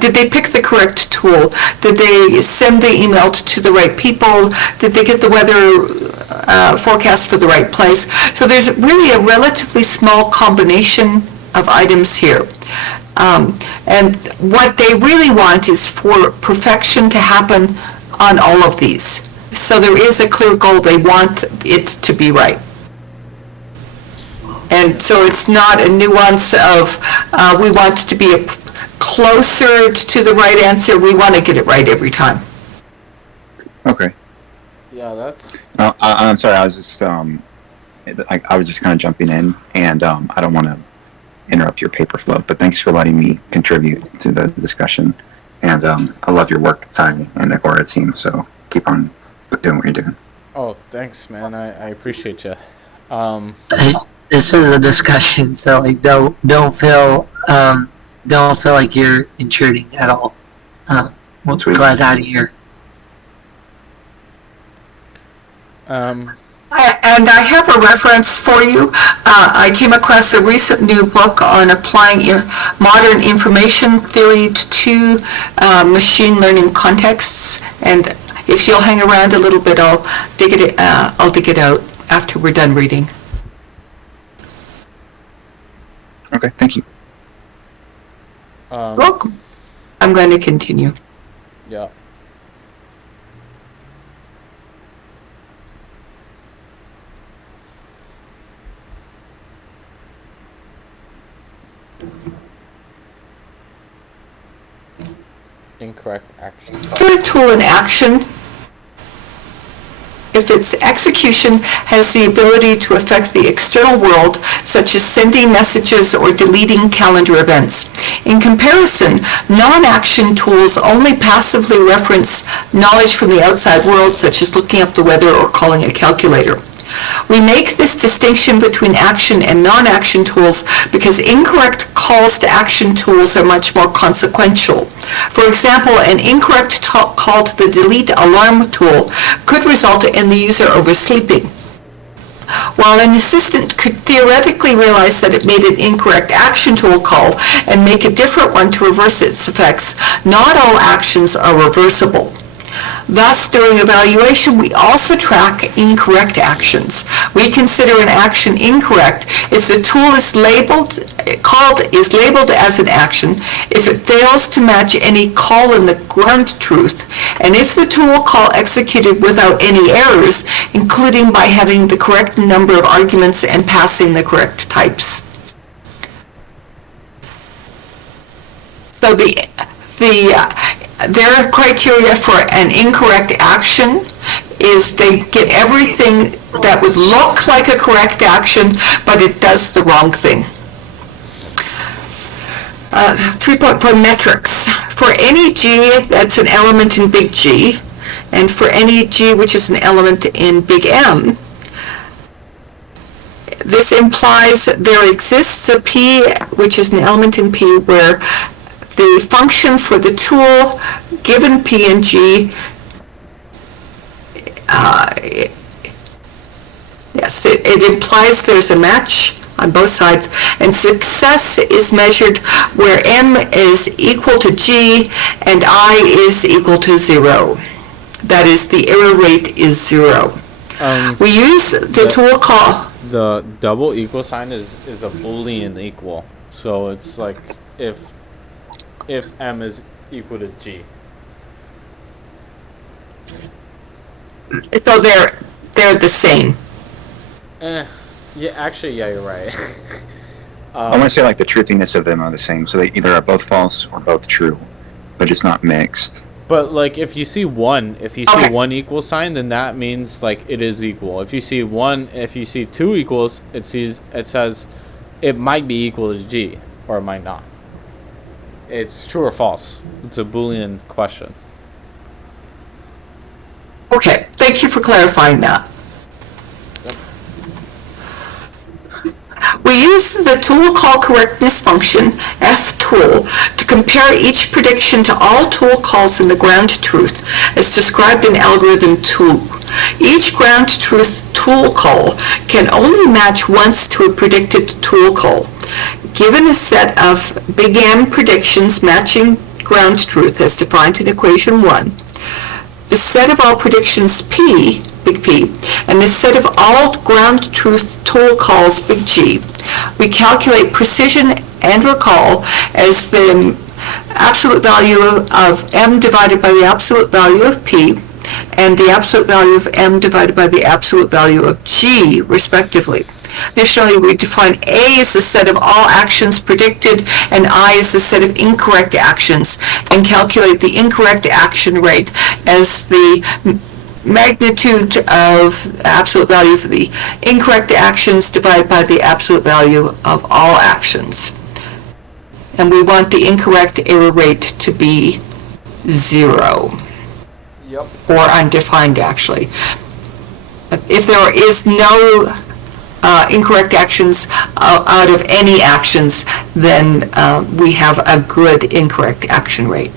did they pick the correct tool? Did they send the email to the right people? Did they get the weather forecast for the right place? So there's really a relatively small combination of items here. And what they really want is for perfection to happen on all of these. So there is a clear goal. They want it to be right. And so it's not a nuance of we want to be closer to the right answer. We want to get it right every time. Okay. Yeah, that's... I'm sorry, I was just I was just kind of jumping in, and I don't want to interrupt your paper flow, but thanks for letting me contribute to the discussion. And I love your work, Ty, and the Agora team, so keep on doing what you're doing. Oh, thanks, man. I appreciate you. This is a discussion, so like don't feel like you're intruding at all. We're glad out of here. And I have a reference for you. I came across a recent new book on applying modern information theory to machine learning contexts. And if you'll hang around a little bit, I'll dig it out after we're done reading. Okay, thank you. Welcome. I'm going to continue. Yeah. Incorrect action. For a tool in action, if its execution has the ability to affect the external world, such as sending messages or deleting calendar events. In comparison, non-action tools only passively reference knowledge from the outside world, such as looking up the weather or calling a calculator. We make this distinction between action and non-action tools because incorrect calls to action tools are much more consequential. For example, an incorrect call to the delete alarm tool could result in the user oversleeping. While an assistant could theoretically realize that it made an incorrect action tool call and make a different one to reverse its effects, not all actions are reversible. Thus, during evaluation, we also track incorrect actions. We consider an action incorrect if the tool is labeled as an action, if it fails to match any call in the ground truth, and if the tool call executed without any errors, including by having the correct number of arguments and passing the correct types. So their criteria for an incorrect action is they get everything that would look like a correct action, but it does the wrong thing. 3.4 metrics. For any G that's an element in big G, and for any G which is an element in big M, this implies there exists a P which is an element in P where the function for the tool given P and G, yes, it implies there's a match on both sides, and success is measured where M is equal to G and I is equal to 0. That is, the error rate is 0. We use the tool call. The double equal sign is a Boolean equal. So it's like if M is equal to G. So they're the same. Yeah, you're right. I want to say like the truthiness of them are the same, so they either are both false or both true, but it's not mixed. But like if you see one equal sign, then that means like it is equal. If you see two equals, it says it might be equal to G or it might not. It's true or false. It's a Boolean question. Okay, thank you for clarifying that. Yep. We use the tool call correctness function, ftool, to compare each prediction to all tool calls in the ground truth, as described in algorithm 2. Each ground truth tool call can only match once to a predicted tool call. Given a set of big M predictions matching ground truth as defined in equation 1, the set of all predictions P, big P, and the set of all ground truth tool calls, big G, we calculate precision and recall as the absolute value of M divided by the absolute value of P and the absolute value of M divided by the absolute value of G, respectively. Additionally, we define A as the set of all actions predicted and I as the set of incorrect actions, and calculate the incorrect action rate as the magnitude of the absolute value for the incorrect actions divided by the absolute value of all actions. And we want the incorrect error rate to be 0. Yep. Or undefined, actually. If there is no incorrect actions out of any actions, then we have a good incorrect action rate.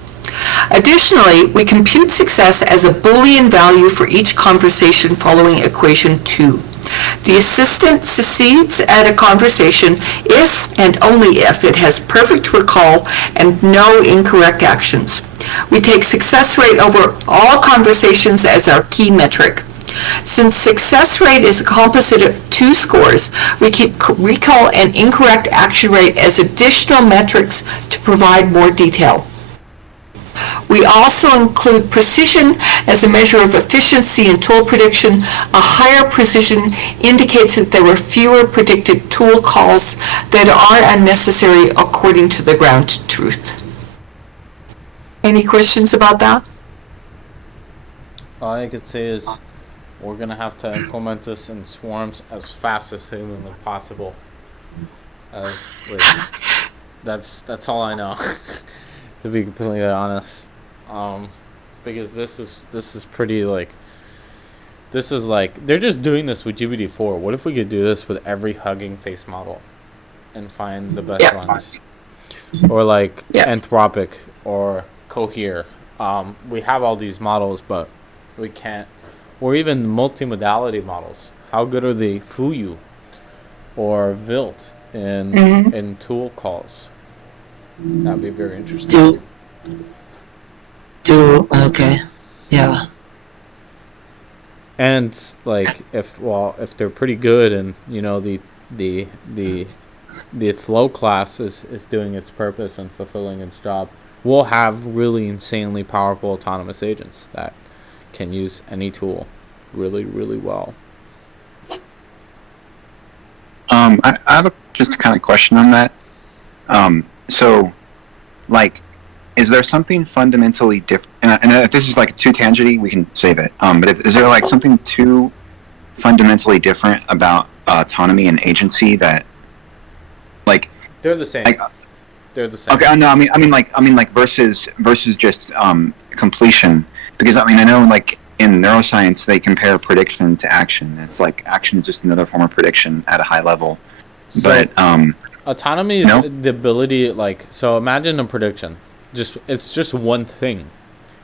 Additionally, we compute success as a Boolean value for each conversation following equation 2. The assistant succeeds at a conversation if and only if it has perfect recall and no incorrect actions. We take success rate over all conversations as our key metric. Since success rate is a composite of 2 scores, we keep recall and incorrect action rate as additional metrics to provide more detail. We also include precision as a measure of efficiency in tool prediction. A higher precision indicates that there were fewer predicted tool calls that are unnecessary according to the ground truth. Any questions about that? All I could say is we're going to have to implement this in swarms as fast as humanly possible. That's all I know, to be completely honest. Because this is pretty like, this is like, they're just doing this with GPT-4. What if we could do this with every Hugging Face model and find the best ones? Or like Anthropic or Cohere. We have all these models, but we can't. Or even multimodality models. How good are they? Fuyu or Vilt in tool calls. That'd be very interesting. Okay. Yeah. And like if they're pretty good, and the flow class is doing its purpose and fulfilling its job, we'll have really insanely powerful autonomous agents that can use any tool really, really well. I have just a kind of question on that. So, like, is there something fundamentally different? And if this is like too tangenty, we can save it. But is there like something too fundamentally different about autonomy and agency that, like, They're the same. They're the same. Okay, no, I mean like versus just completion, because I know like in neuroscience they compare prediction to action. It's like action is just another form of prediction at a high level. So, but autonomy is the ability, so imagine a prediction. It's just one thing.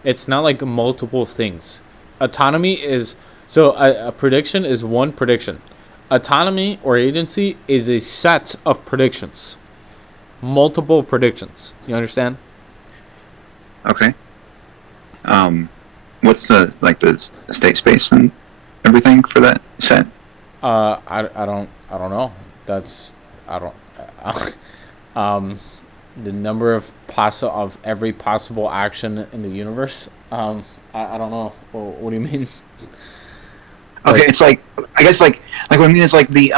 It's not like multiple things. Autonomy is a prediction is one prediction. Autonomy or agency is a set of predictions. Multiple predictions. You understand? Okay. What's the state space and everything for that set? I don't know. That's the number of every possible action in the universe. I don't know. What do you mean? Okay, it's like, I guess like what I mean is like the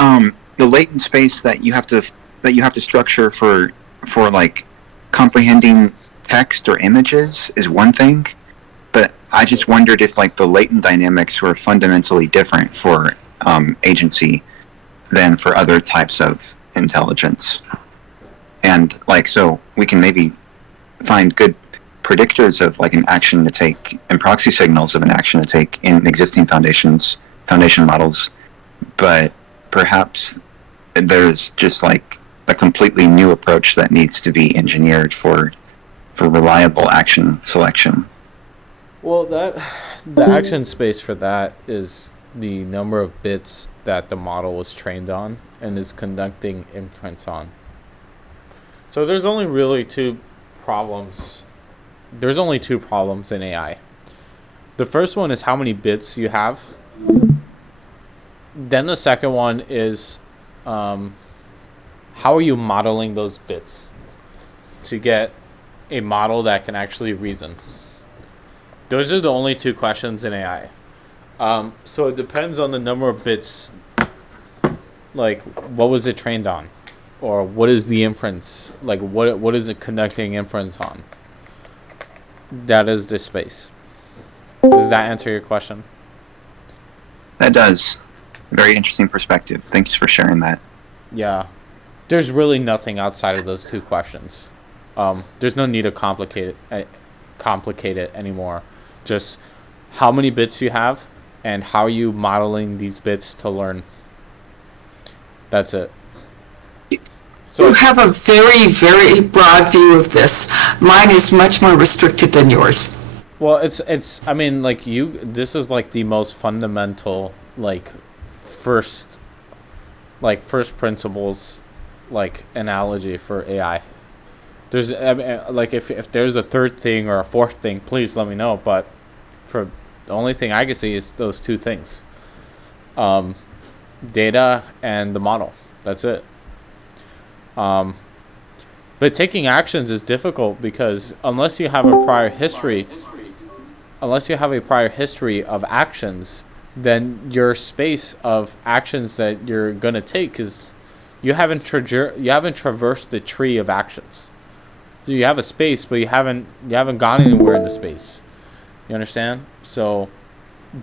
latent space that you have to structure for like comprehending text or images is one thing, but I just wondered if like the latent dynamics were fundamentally different for agency than for other types of intelligence. And like, so we can maybe find good predictors of like an action to take and proxy signals of an action to take in existing foundation models, but perhaps there's just like a completely new approach that needs to be engineered for reliable action selection. Well, the action space for that is the number of bits that the model was trained on and is conducting inference on. So there's only really two problems. There's only two problems in AI. The first one is how many bits you have. Then the second one is how are you modeling those bits to get a model that can actually reason. Those are the only two questions in AI. So it depends on the number of bits, like what was it trained on, or what is the inference, like what is it conducting inference on. That is the space. Does that answer your question? That does. Very interesting perspective. Thanks for sharing that. Yeah. There's really nothing outside of those two questions. There's no need to complicate it anymore. Just how many bits you have and how are you modeling these bits to learn. That's it. So you have a very, very broad view of this. Mine is much more restricted than yours. Well, it's I mean, like this is like the most fundamental, like first principles, like analogy for AI. There's like if there's a third thing or a fourth thing, please let me know. But for the only thing I can see is those two things, data and the model. That's it. But taking actions is difficult because unless you have a prior history of actions, then your space of actions that you're gonna take is you haven't traversed the tree of actions. So you have a space, but you haven't gone anywhere in the space. You understand? So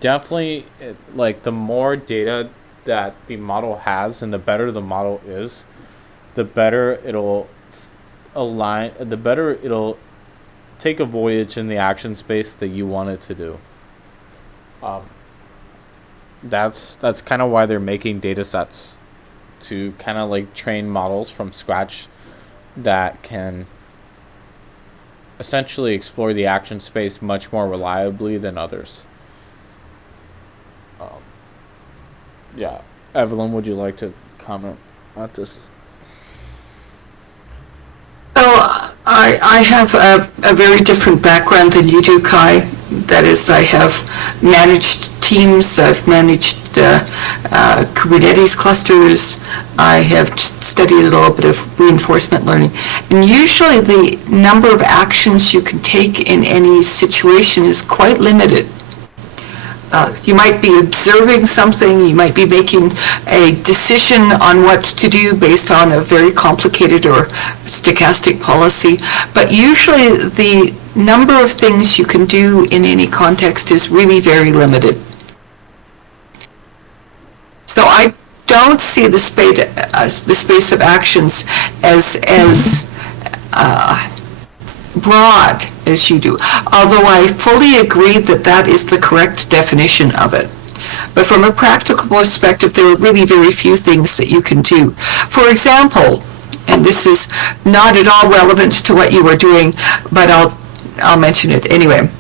definitely, like the more data that the model has, and the better the model is, the better it'll align. The better it'll take a voyage in the action space that you want it to do. That's kind of why they're making data sets to kind of like train models from scratch that can essentially explore the action space much more reliably than others. Yeah, Evelyn, would you like to comment on this? So I have a very different background than you do, Kai. That is, I have managed teams, I've managed Kubernetes clusters, I have studied a little bit of reinforcement learning. And usually the number of actions you can take in any situation is quite limited. You might be observing something, you might be making a decision on what to do based on a very complicated or stochastic policy, but usually the number of things you can do in any context is really very limited. So I don't see the space of actions as broad as you do, although I fully agree that that is the correct definition of it. But from a practical perspective, there are really very few things that you can do. For example, and this is not at all relevant to what you were doing, but I'll mention it anyway.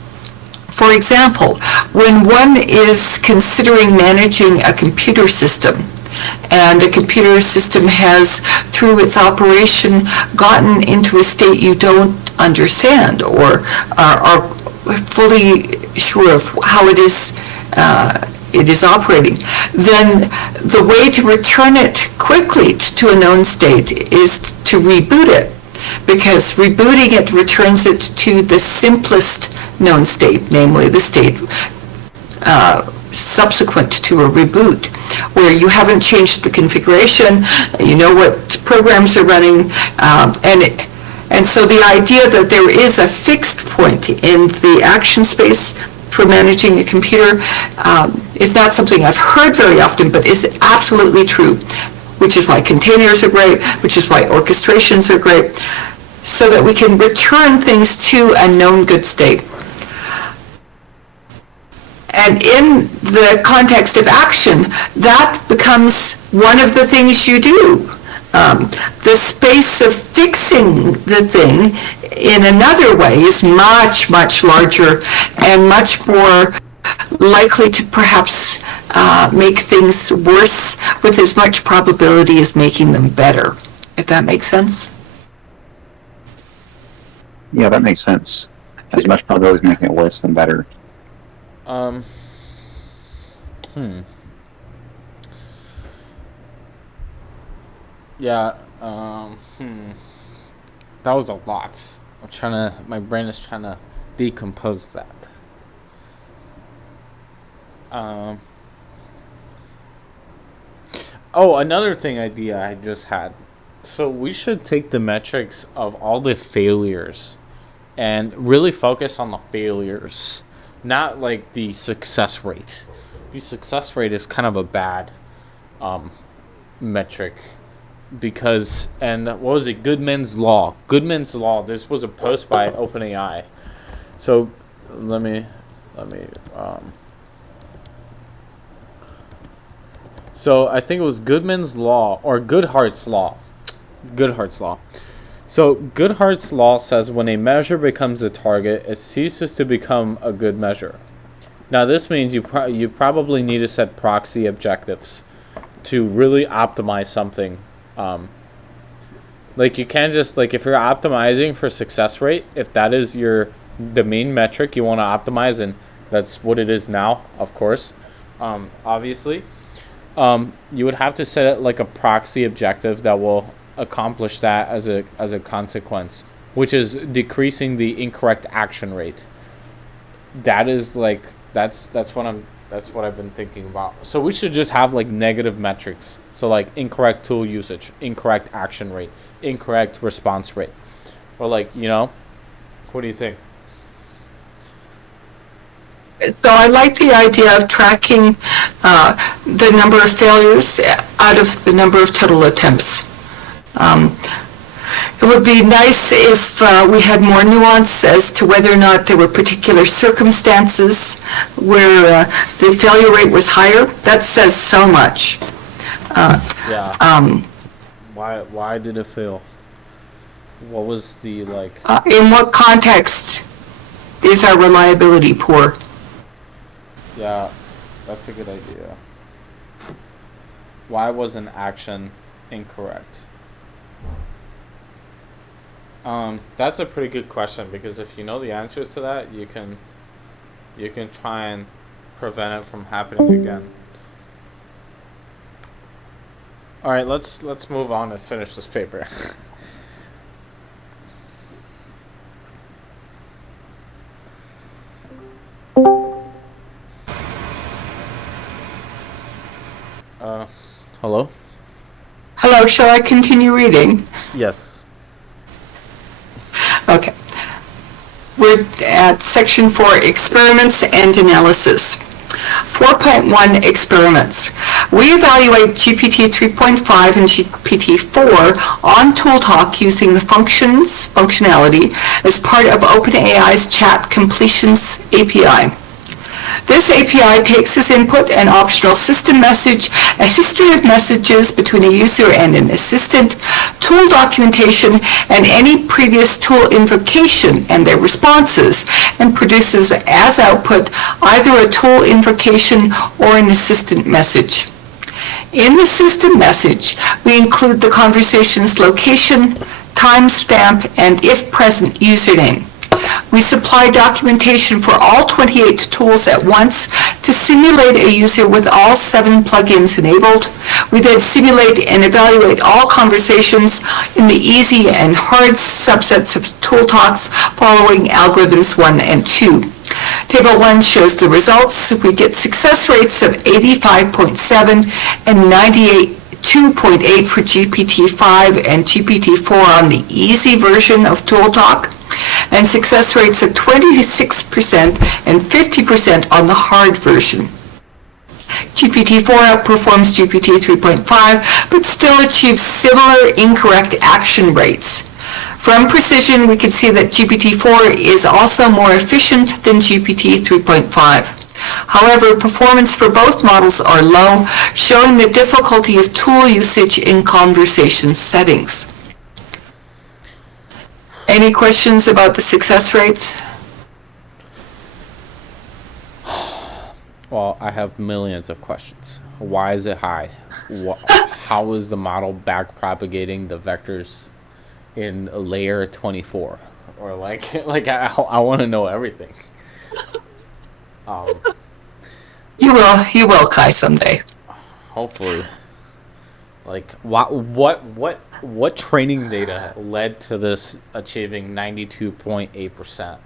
For example, when one is considering managing a computer system, and a computer system has, through its operation, gotten into a state you don't understand or are fully sure of how it is operating, then the way to return it quickly to a known state is to reboot it, because rebooting it returns it to the simplest known state, namely the state subsequent to a reboot, where you haven't changed the configuration, you know what programs are running, and so the idea that there is a fixed point in the action space for managing a computer is not something I've heard very often, but is absolutely true, which is why containers are great, which is why orchestrations are great, so that we can return things to a known good state. And in the context of action, that becomes one of the things you do. The space of fixing the thing in another way is much, much larger and much more likely to perhaps make things worse with as much probability as making them better, if that makes sense. Yeah, that makes sense. As much probability of making it worse than better. Yeah, that was a lot. My brain is trying to decompose that. Another idea I just had. So we should take the metrics of all the failures and really focus on the failures, not like the success rate. The success rate is kind of a bad metric, because, and what was it, Goodman's Law. This was a post by OpenAI. So let me so I think it was Goodman's Law or Goodhart's Law. So Goodhart's Law says when a measure becomes a target, it ceases to become a good measure. Now this means you probably need to set proxy objectives to really optimize something. Like you can't just, like, if you're optimizing for success rate, if that is the main metric you want to optimize, and that's what it is now, of course, obviously, you would have to set it like a proxy objective that will accomplish that as a consequence, which is decreasing the incorrect action rate. That is like that's what I've been thinking about. So we should just have like negative metrics. So like incorrect tool usage, incorrect action rate, incorrect response rate, or like, what do you think? So I like the idea of tracking the number of failures out of the number of total attempts. It would be nice if we had more nuance as to whether or not there were particular circumstances where the failure rate was higher. That says so much. Why did it fail? What was the like? In what context is our reliability poor? Yeah, that's a good idea. Why was an action incorrect? That's a pretty good question, because if you know the answers to that, you can you can try and prevent it from happening again. All right, let's move on and finish this paper. Hello? Hello, shall I continue reading? Yes. Okay. We're at section 4, experiments and analysis. 4.1 experiments. We evaluate GPT-3.5 and GPT-4 on ToolTalk using the functionality as part of OpenAI's chat completions API. This API takes as input an optional system message, a history of messages between a user and an assistant, tool documentation, and any previous tool invocation and their responses, and produces as output either a tool invocation or an assistant message. In the system message, we include the conversation's location, timestamp, and if present username. We supply documentation for all 28 tools at once to simulate a user with all 7 plugins enabled. We then simulate and evaluate all conversations in the easy and hard subsets of tool talks following algorithms 1 and 2. Table 1 shows the results. We get success rates of 85.7 and 92.8 for GPT-5 and GPT-4 on the easy version of ToolTalk, and success rates of 26% and 50% on the hard version. GPT-4 outperforms GPT-3.5, but still achieves similar incorrect action rates. From precision, we can see that GPT-4 is also more efficient than GPT-3.5. However, performance for both models are low, showing the difficulty of tool usage in conversation settings. Any questions about the success rates? Well, I have millions of questions. Why is it high? How is the model backpropagating the vectors in layer 24? Or I want to know everything. You will, Kai, someday. Hopefully. What training data led to this achieving 92.8%?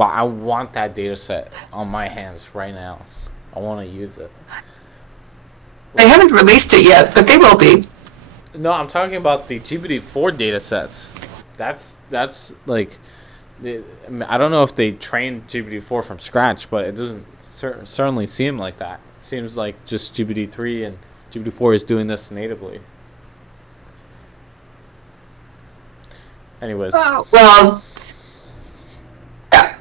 I want that data set on my hands right now. I want to use it. They haven't released it yet, but they will be. No, I'm talking about the GPT-4 data sets. That's like, I don't know if they trained GPT-4 from scratch, but it doesn't certainly seem like that. It seems like just GPT-3 and GPT-4 is doing this natively. Anyways. Well, yeah.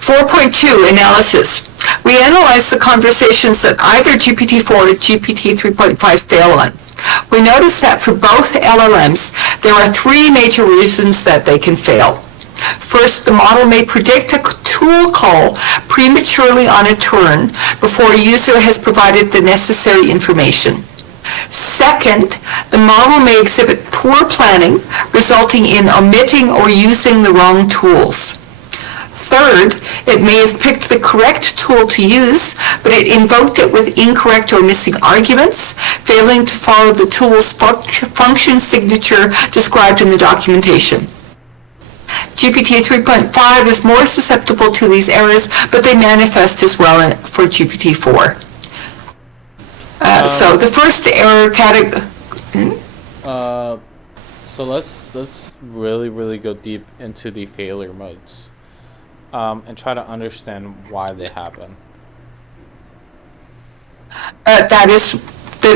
4.2 analysis. We analyze the conversations that either GPT-4 or GPT-3.5 fail on. We notice that for both LLMs, there are 3 major reasons that they can fail. First, the model may predict a tool call prematurely on a turn before a user has provided the necessary information. Second, the model may exhibit poor planning, resulting in omitting or using the wrong tools. Third, it may have picked the correct tool to use, but it invoked it with incorrect or missing arguments, failing to follow the tool's function signature described in the documentation. GPT 3.5 is more susceptible to these errors, but they manifest as well for GPT-4. So the first error category... So let's really go deep into the failure modes and try to understand why they happen. That is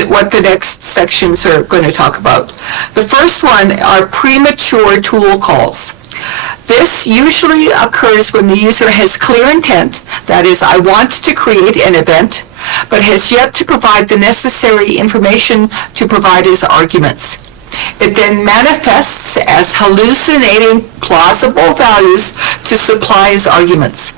what the next sections are going to talk about. The first one are premature tool calls. This usually occurs when the user has clear intent, that is, I want to create an event, but has yet to provide the necessary information to provide his arguments. It then manifests as hallucinating plausible values to supply his arguments.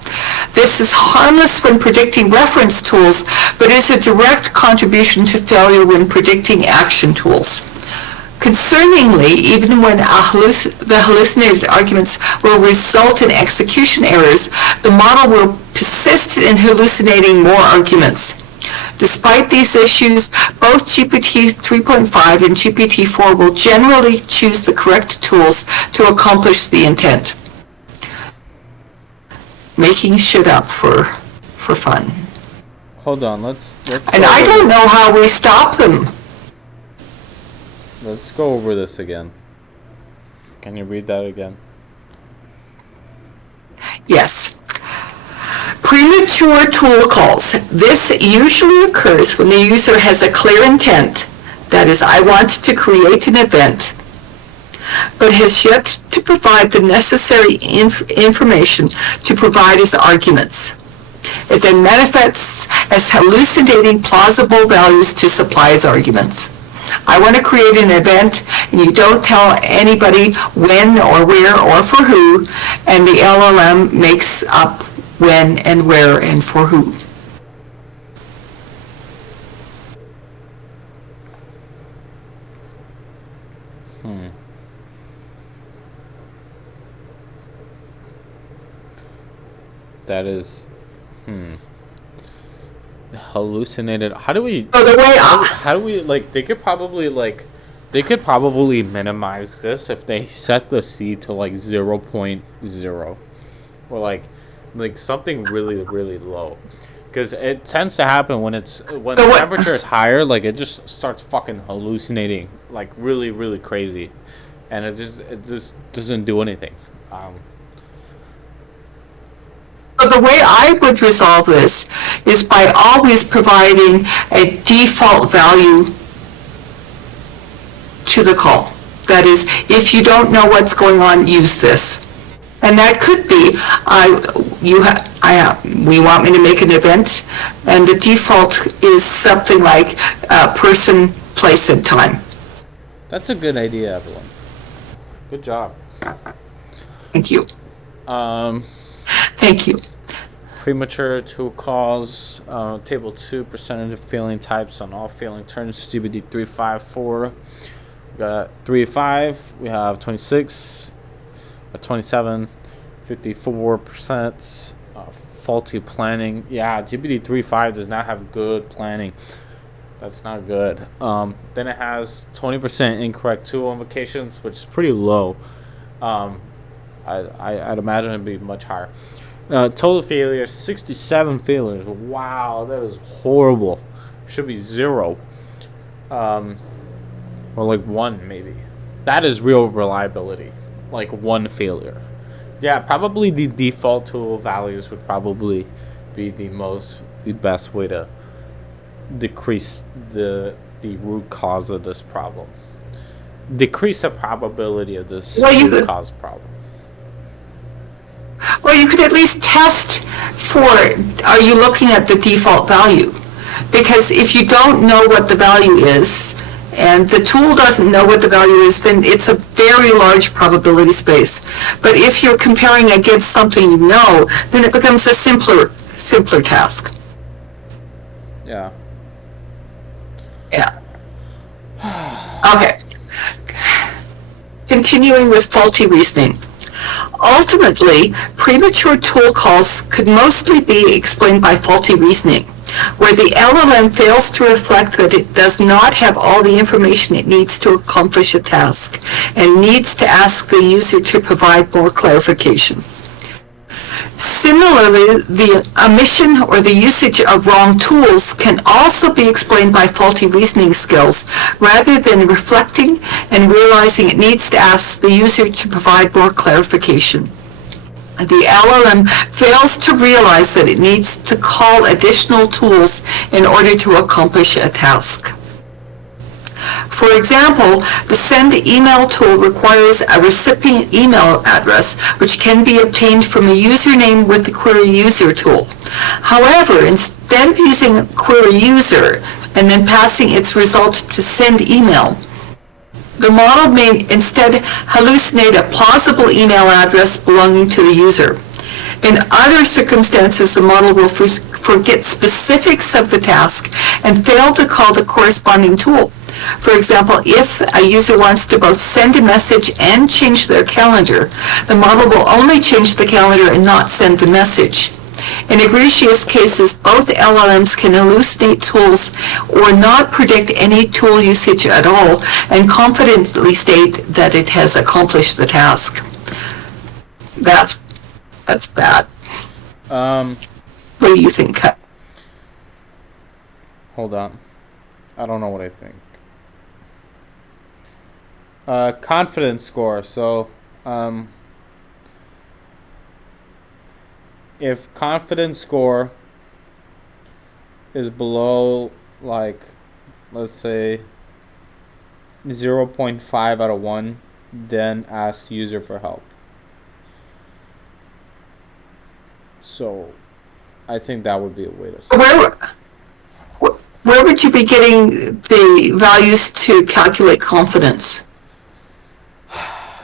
This is harmless when predicting reference tools, but is a direct contribution to failure when predicting action tools. Concerningly, even when the hallucinated arguments will result in execution errors, the model will persist in hallucinating more arguments. Despite these issues, both GPT-3.5 and GPT-4 will generally choose the correct tools to accomplish the intent. Making shit up for fun. Hold on, let's And I don't know how we stop them. Let's go over this again. Can you read that again? Yes. Premature tool calls. This usually occurs when the user has a clear intent, that is, I want to create an event, but has yet to provide the necessary information to provide as arguments. It then manifests as hallucinating plausible values to supply as arguments. I want to create an event, and you don't tell anybody when or where or for who, and the LLM makes up when and where and for who. That is, hallucinated. How do we? So the way How do we like? They could probably minimize this if they set the C to like 0.0, or like something really low, because it tends to happen when the temperature is higher. Like it just starts fucking hallucinating like really crazy, and it just doesn't do anything. So the way I would resolve this is by always providing a default value to the call. That is, if you don't know what's going on, use this. And that could be, we want me to make an event, and the default is something like person, place, and time. That's a good idea, Evelyn. Good job. Thank you. Thank you. Premature tool calls, table 2, percentage of failing types on all failing turns, GPT-3.5, 4. We got 3.5, we have 26, 27, 54%, faulty planning. Yeah, GPT-3.5 does not have good planning. That's not good. Then it has 20% incorrect tool invocations, which is pretty low. I'd imagine it'd be much higher. Total failures, 67 failures. Wow, that is horrible. Should be 0. Or like 1 maybe. That is real reliability. Like 1 failure. Yeah, probably the default tool values would probably be the best way to decrease the root cause of this problem. Decrease the probability of this root cause problem. Well, you could at least test for, are you looking at the default value? Because if you don't know what the value is, and the tool doesn't know what the value is, then it's a very large probability space. But if you're comparing against something you know, then it becomes a simpler task. Yeah. Yeah. Okay. Continuing with faulty reasoning. Ultimately, premature tool calls could mostly be explained by faulty reasoning, where the LLM fails to reflect that it does not have all the information it needs to accomplish a task and needs to ask the user to provide more clarification. Similarly, the omission or the usage of wrong tools can also be explained by faulty reasoning skills, rather than reflecting and realizing it needs to ask the user to provide more clarification. The LLM fails to realize that it needs to call additional tools in order to accomplish a task. For example, the send email tool requires a recipient email address, which can be obtained from a username with the query user tool. However, instead of using query user and then passing its result to send email, the model may instead hallucinate a plausible email address belonging to the user. In other circumstances, the model will forget specifics of the task and fail to call the corresponding tool. For example, if a user wants to both send a message and change their calendar, the model will only change the calendar and not send the message. In egregious cases, both LLMs can hallucinate tools or not predict any tool usage at all and confidently state that it has accomplished the task. That's bad. What do you think? Hold on. I don't know what I think. Confidence score. So, if confidence score is below, like, let's say 0.5 out of 1, then ask user for help. So, I think that would be a way to say it. Where would you be getting the values to calculate confidence?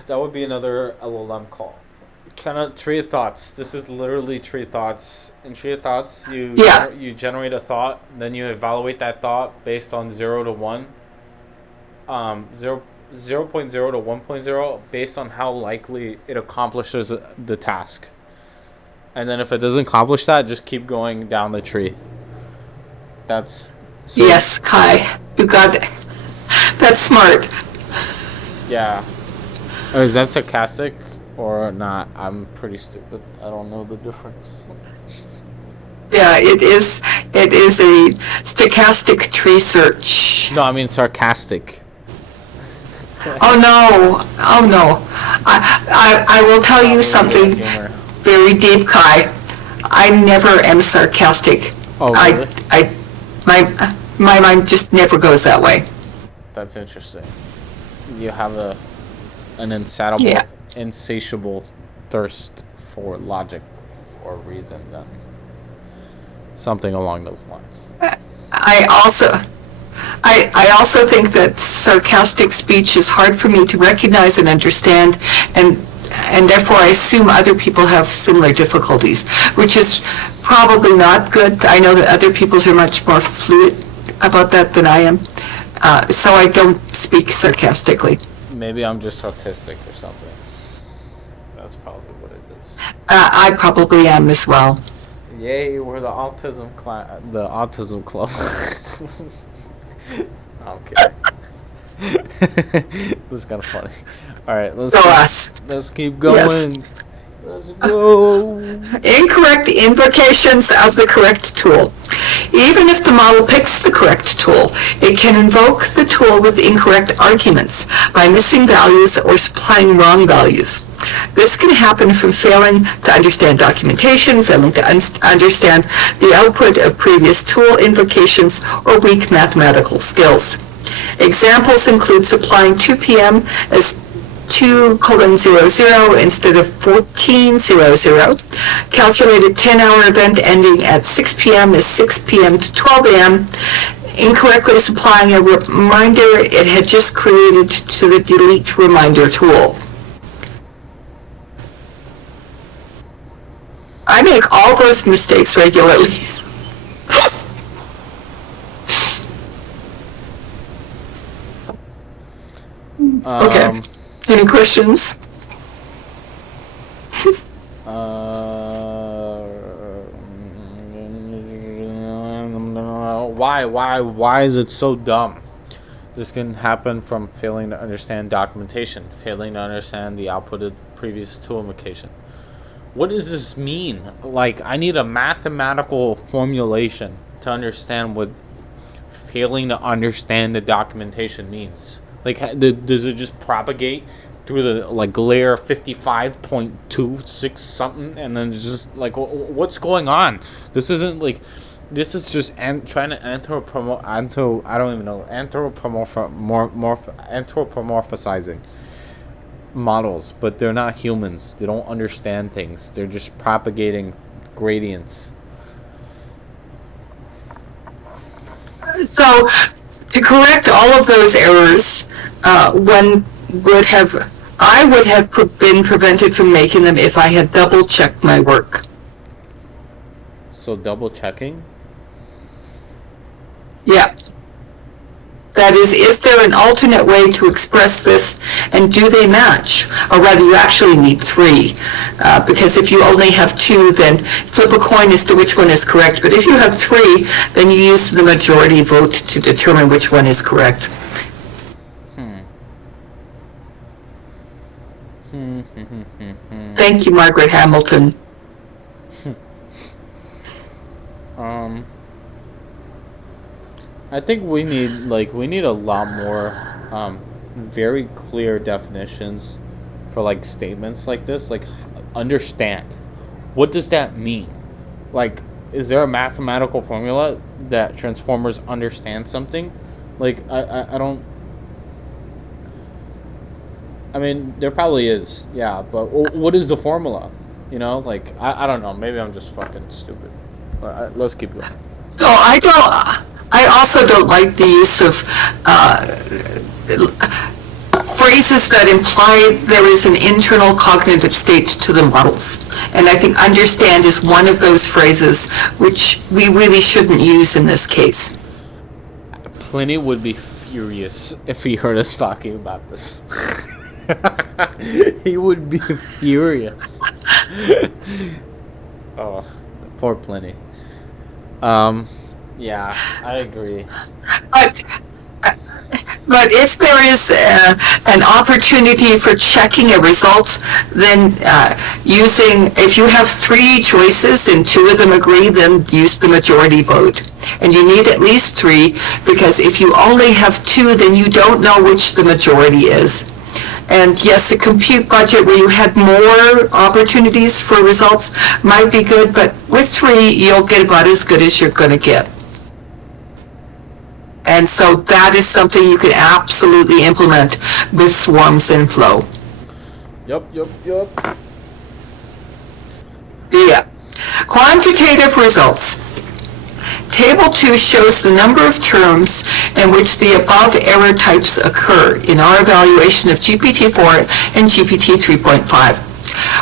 That would be another LLM call. Kind of tree of thoughts. This is literally tree of thoughts. In tree of thoughts, you generate a thought, then you evaluate that thought based on 0 to 1. 0.0 to 1.0 based on how likely it accomplishes the task. And then if it doesn't accomplish that, just keep going down the tree. That's... So, yes, Kai. You got it. That's smart. Yeah. Is that sarcastic or not? I'm pretty stupid. I don't know the difference. Yeah, it is a stochastic tree search. No, I mean sarcastic. Oh no. I will tell you something very deep, Kai. I never am sarcastic. Oh, really? My mind just never goes that way. That's interesting. You have an insatiable thirst for logic or reason, then. Something along those lines. I also think that sarcastic speech is hard for me to recognize and understand, and therefore I assume other people have similar difficulties, which is probably not good. I know that other people are much more fluid about that than I am, so I don't speak sarcastically. Maybe I'm just autistic or something. That's probably what it is. I probably am as well. Yay, we're the autism club. I'm kidding. This is kind of funny. All right, let's keep going. Yes. Let's go. Incorrect invocations of the correct tool. Even if the model picks the correct tool, it can invoke the tool with incorrect arguments by missing values or supplying wrong values. This can happen from failing to understand documentation, failing to understand the output of previous tool invocations, or weak mathematical skills. Examples include supplying 2 p.m. as 2:00 instead of 14:00, calculated 10-hour event ending at 6 p.m. as 6 p.m. to 12 a.m., incorrectly supplying a reminder it had just created to the delete reminder tool. I make all those mistakes regularly. Okay. Any questions? Why is it so dumb? This can happen from failing to understand documentation, failing to understand the output of the previous tool invocation. What does this mean? Like, I need a mathematical formulation to understand what failing to understand the documentation means. Like, does it just propagate through the, like, layer 55.26 something, and then just, like, what's going on? This isn't, like, this is just trying to anthropomorphizing models, but they're not humans. They don't understand things. They're just propagating gradients. So, to correct all of those errors, I would have been prevented from making them if I had double-checked my work. So double-checking? Yeah. That is there an alternate way to express this, and do they match? Or rather, you actually need three, because if you only have two, then flip a coin as to which one is correct. But if you have three, then you use the majority vote to determine which one is correct. Thank you, Margaret Hamilton. I think we need a lot more very clear definitions for like statements like this. Like, understand. What does that mean? Like, is there a mathematical formula that transformers understand something? Like, I don't. I mean, there probably is, yeah, but what is the formula? You know, like, I don't know. Maybe I'm just fucking stupid. Let's keep going. So I also don't like the use of phrases that imply there is an internal cognitive state to the models. And I think understand is one of those phrases which we really shouldn't use in this case. Pliny would be furious if he heard us talking about this. He would be furious. Oh, poor Pliny. Yeah, I agree. But if there is an opportunity for checking a result, then if you have three choices and two of them agree, then use the majority vote. And you need at least three, because if you only have two, then you don't know which the majority is. And yes, a compute budget where you had more opportunities for results might be good, but with three, you'll get about as good as you're going to get. And so that is something you can absolutely implement with swarms and flow. Yep. Yeah. Quantitative results. Table 2 shows the number of terms in which the above error types occur in our evaluation of GPT-4 and GPT-3.5.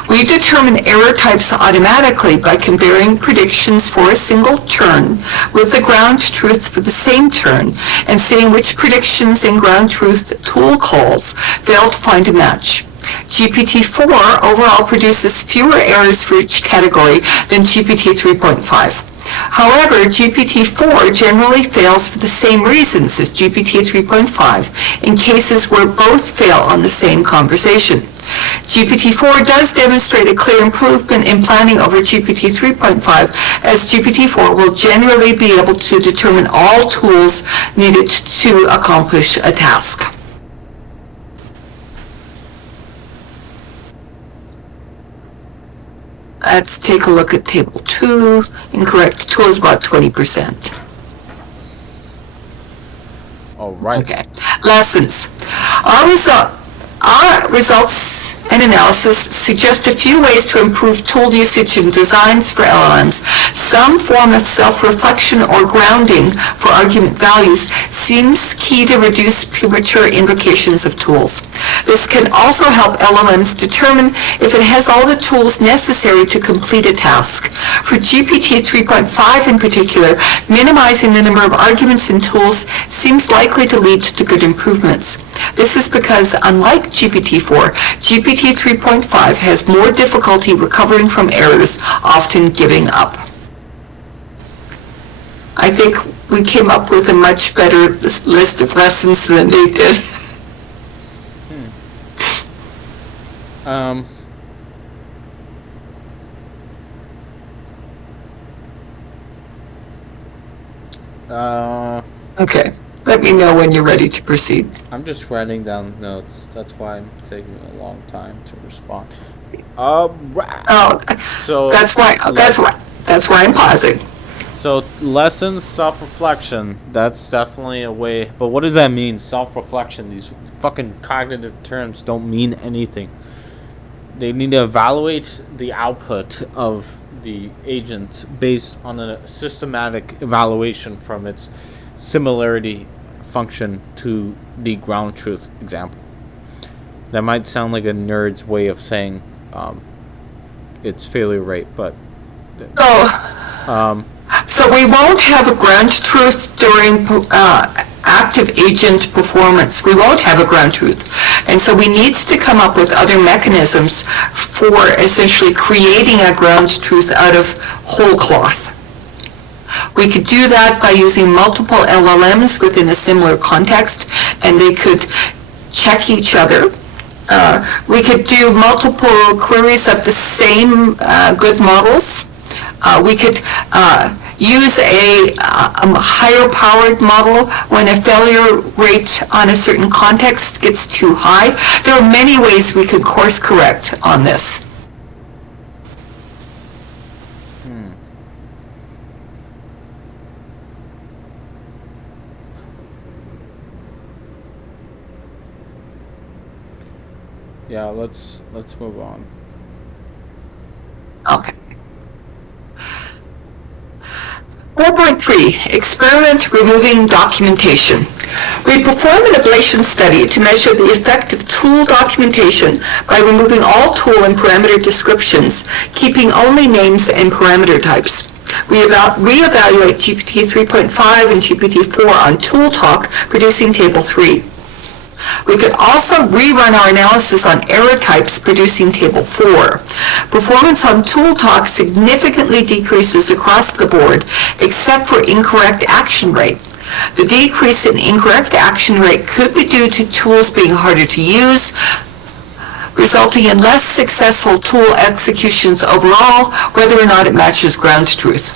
We determine error types automatically by comparing predictions for a single turn with the ground truth for the same turn and seeing which predictions in ground truth tool calls fail to find a match. GPT-4 overall produces fewer errors for each category than GPT-3.5. However, GPT-4 generally fails for the same reasons as GPT-3.5 in cases where both fail on the same conversation. GPT-4 does demonstrate a clear improvement in planning over GPT-3.5, as GPT-4 will generally be able to determine all tools needed to accomplish a task. Let's take a look at Table 2. Incorrect tool is about 20%. All right. Okay. Lessons. Our results and analysis suggest a few ways to improve tool usage and designs for LLMs. Some form of self-reflection or grounding for argument values seems key to reduce premature invocations of tools. This can also help LLMs determine if it has all the tools necessary to complete a task. For GPT 3.5 in particular, minimizing the number of arguments and tools seems likely to lead to good improvements. This is because, unlike GPT-4, GPT 3.5 has more difficulty recovering from errors, often giving up. I think we came up with a much better list of lessons than they did. Okay. Let me know when you're ready to proceed. I'm just writing down notes. That's why I'm taking a long time to respond. Right. Oh, So that's why I'm pausing. So lessons, self-reflection. That's definitely a way. But what does that mean? Self-reflection. These fucking cognitive terms don't mean anything. They need to evaluate the output of the agent based on a systematic evaluation from its similarity function to the ground truth example. That might sound like a nerd's way of saying its failure rate, but So we won't have a ground truth during active agent performance. We won't have a ground truth. And so we need to come up with other mechanisms for essentially creating a ground truth out of whole cloth. We could do that by using multiple LLMs within a similar context, and they could check each other. We could do multiple queries of the same good models. We could use a higher powered model when a failure rate on a certain context gets too high. There are many ways we could course correct on this. Yeah, let's move on. Okay. 4.3, experiment removing documentation. We perform an ablation study to measure the effect of tool documentation by removing all tool and parameter descriptions, keeping only names and parameter types. We reevaluate GPT-3.5 and GPT-4 on ToolTalk, producing Table 3. We could also rerun our analysis on error types, producing Table 4. Performance on ToolTalk significantly decreases across the board, except for incorrect action rate. The decrease in incorrect action rate could be due to tools being harder to use, resulting in less successful tool executions overall, whether or not it matches ground truth.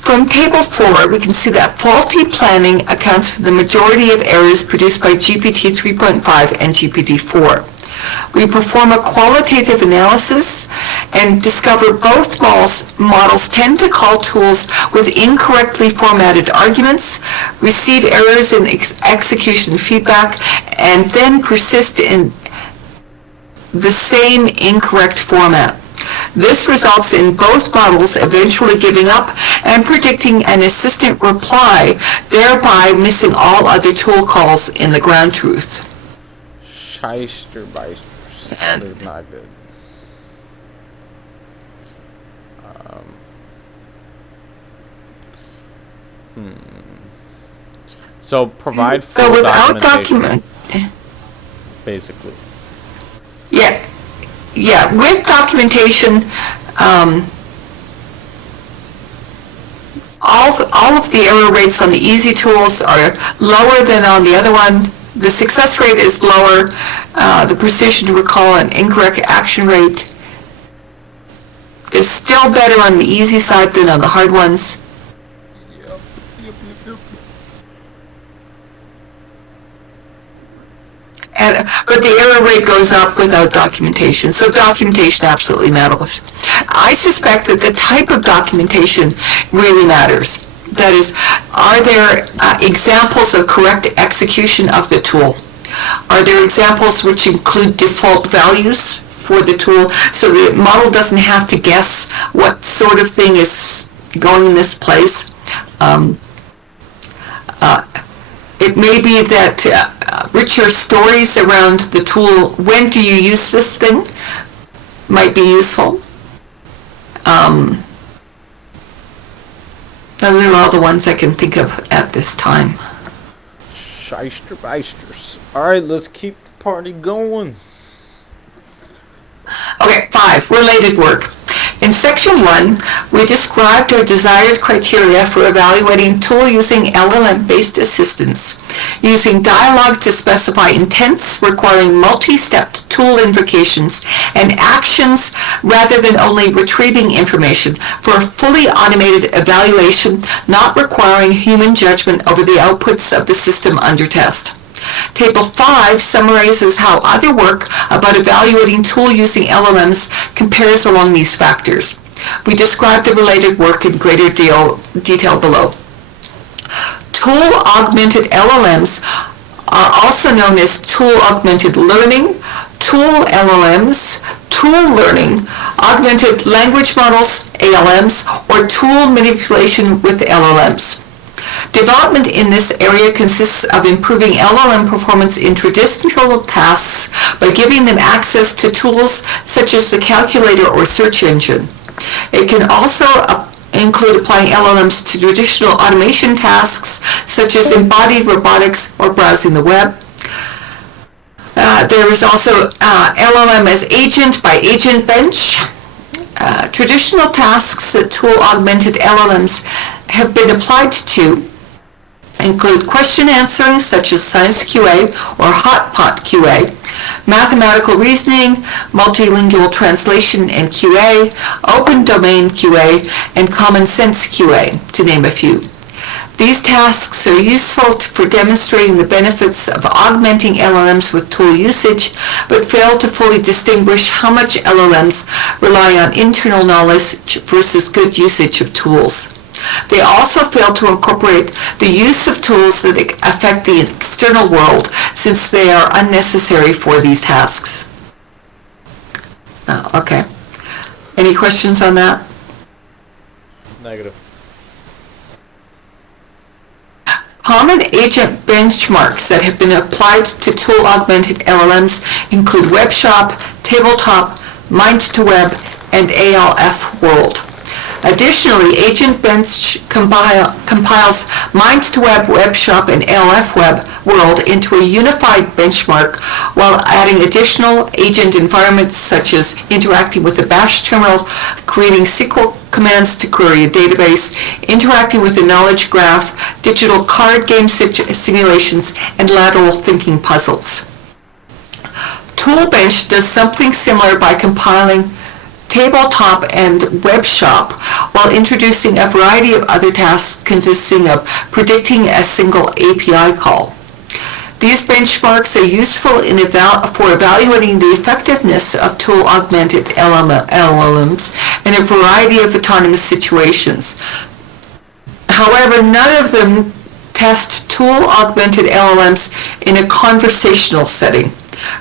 From Table 4, we can see that faulty planning accounts for the majority of errors produced by GPT-3.5 and GPT-4. We perform a qualitative analysis and discover both models tend to call tools with incorrectly formatted arguments, receive errors in execution feedback, and then persist in the same incorrect format. This results in both models eventually giving up and predicting an assistant reply, thereby missing all other tool calls in the ground truth. Shysterbeisters. That is not good. So provide full so without documentation. Basically. Yeah, with documentation, all of the error rates on the easy tools are lower than on the other one. The success rate is lower. The precision to recall and incorrect action rate is still better on the easy side than on the hard ones. But the error rate goes up without documentation, so documentation absolutely matters. I suspect that the type of documentation really matters. That is, are there examples of correct execution of the tool? Are there examples which include default values for the tool, so the model doesn't have to guess what sort of thing is going in this place? It may be that richer stories around the tool, when do you use this thing, might be useful. Those are all the ones I can think of at this time. Shysterbeisters. Alright, let's keep the party going. Okay, 5, related work. In Section 1, we described our desired criteria for evaluating tool using LLM-based assistance, using dialogue to specify intents requiring multi-step tool invocations and actions rather than only retrieving information for a fully automated evaluation not requiring human judgment over the outputs of the system under test. Table 5 summarizes how other work about evaluating tool using LLMs compares along these factors. We describe the related work in greater detail below. Tool-augmented LLMs are also known as tool-augmented learning, tool LLMs, tool learning, augmented language models, ALMs, or tool manipulation with LLMs. Development in this area consists of improving LLM performance in traditional tasks by giving them access to tools such as the calculator or search engine. It can also include applying LLMs to traditional automation tasks such as embodied robotics or browsing the web. There is also LLM as agent by agent bench. Traditional tasks that tool-augmented LLMs have been applied to include question answering such as science QA or hot pot QA, mathematical reasoning, multilingual translation and QA, open domain QA, and common sense QA, to name a few. These tasks are useful for demonstrating the benefits of augmenting LLMs with tool usage, but fail to fully distinguish how much LLMs rely on internal knowledge versus good usage of tools. They also fail to incorporate the use of tools that affect the external world, since they are unnecessary for these tasks. Okay. Any questions on that? Negative. Common agent benchmarks that have been applied to tool-augmented LLMs include Web Shop, Tabletop, Mind2Web, and ALF World. Additionally, Agent Bench compiles Mind2Web, Web Shop, and ALF Web World into a unified benchmark while adding additional agent environments such as interacting with the Bash terminal, creating SQL commands to query a database, interacting with the knowledge graph, digital card game simulations, and lateral thinking puzzles. Toolbench does something similar by compiling Tabletop and Web Shop while introducing a variety of other tasks consisting of predicting a single API call. These benchmarks are useful for evaluating the effectiveness of tool-augmented LLMs in a variety of autonomous situations. However, none of them test tool-augmented LLMs in a conversational setting.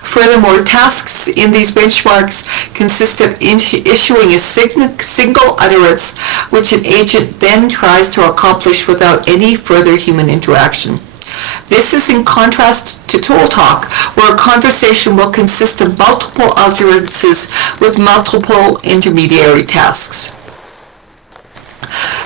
Furthermore, tasks in these benchmarks consist of issuing a single utterance which an agent then tries to accomplish without any further human interaction. This is in contrast to ToolTalk, where a conversation will consist of multiple utterances with multiple intermediary tasks.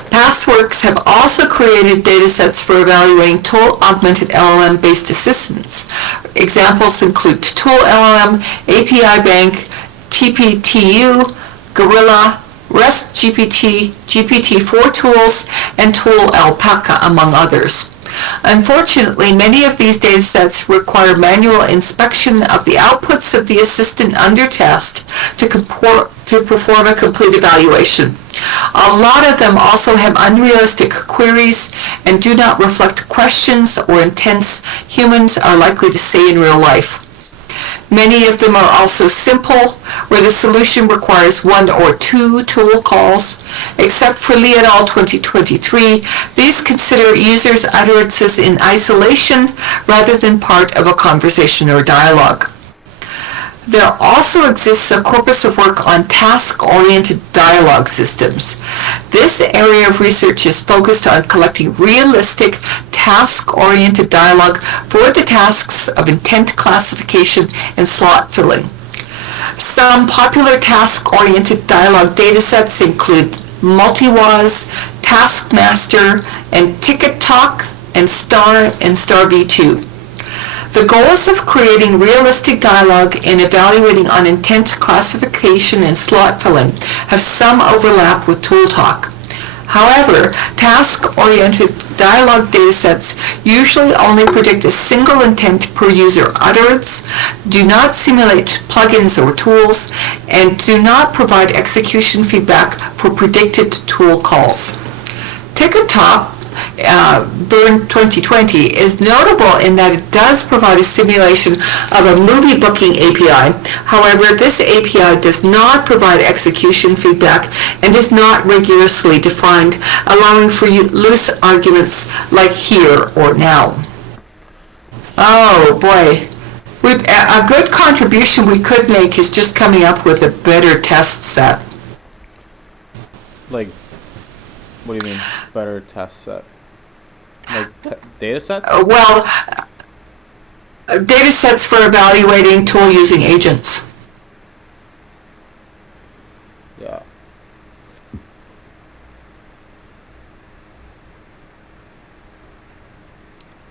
Past works have also created datasets for evaluating tool-augmented LLM-based assistants. Examples include Tool LLM, API Bank, TPTU, Gorilla, REST GPT, GPT-4 tools, and Tool Alpaca, among others. Unfortunately, many of these datasets require manual inspection of the outputs of the assistant under test to perform a complete evaluation. A lot of them also have unrealistic queries and do not reflect questions or intents humans are likely to say in real life. Many of them are also simple, where the solution requires 1 or 2 tool calls. Except for Lee et al. 2023, these consider users' utterances in isolation rather than part of a conversation or dialogue. There also exists a corpus of work on task-oriented dialogue systems. This area of research is focused on collecting realistic, task-oriented dialogue for the tasks of intent classification and slot filling. Some popular task-oriented dialogue datasets include MultiWAS, Taskmaster, and TicketTalk, and Star V2. The goals of creating realistic dialogue and evaluating on intent classification and slot filling have some overlap with ToolTalk. However, task-oriented dialogue datasets usually only predict a single intent per user utterance, do not simulate plugins or tools, and do not provide execution feedback for predicted tool calls. TicketTalk Burn 2020 is notable in that it does provide a simulation of a movie booking API. However, this API does not provide execution feedback and is not rigorously defined, allowing for loose arguments like here or now. Oh boy. A good contribution we could make is just coming up with a better test set. Like, what do you mean, better test set? Like data sets? Data sets for evaluating tool using agents. Yeah.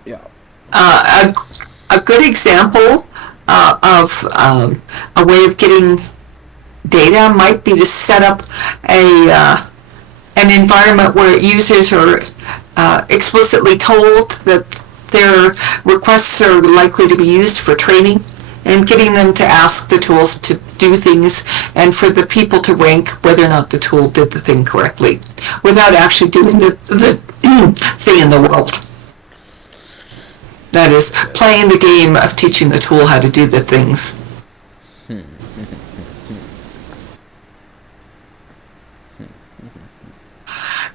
Yeah. A good example of a way of getting data might be to set up an environment where users are explicitly told that their requests are likely to be used for training, and getting them to ask the tools to do things, and for the people to rank whether or not the tool did the thing correctly without actually doing the thing in the world. That is, playing the game of teaching the tool how to do the things.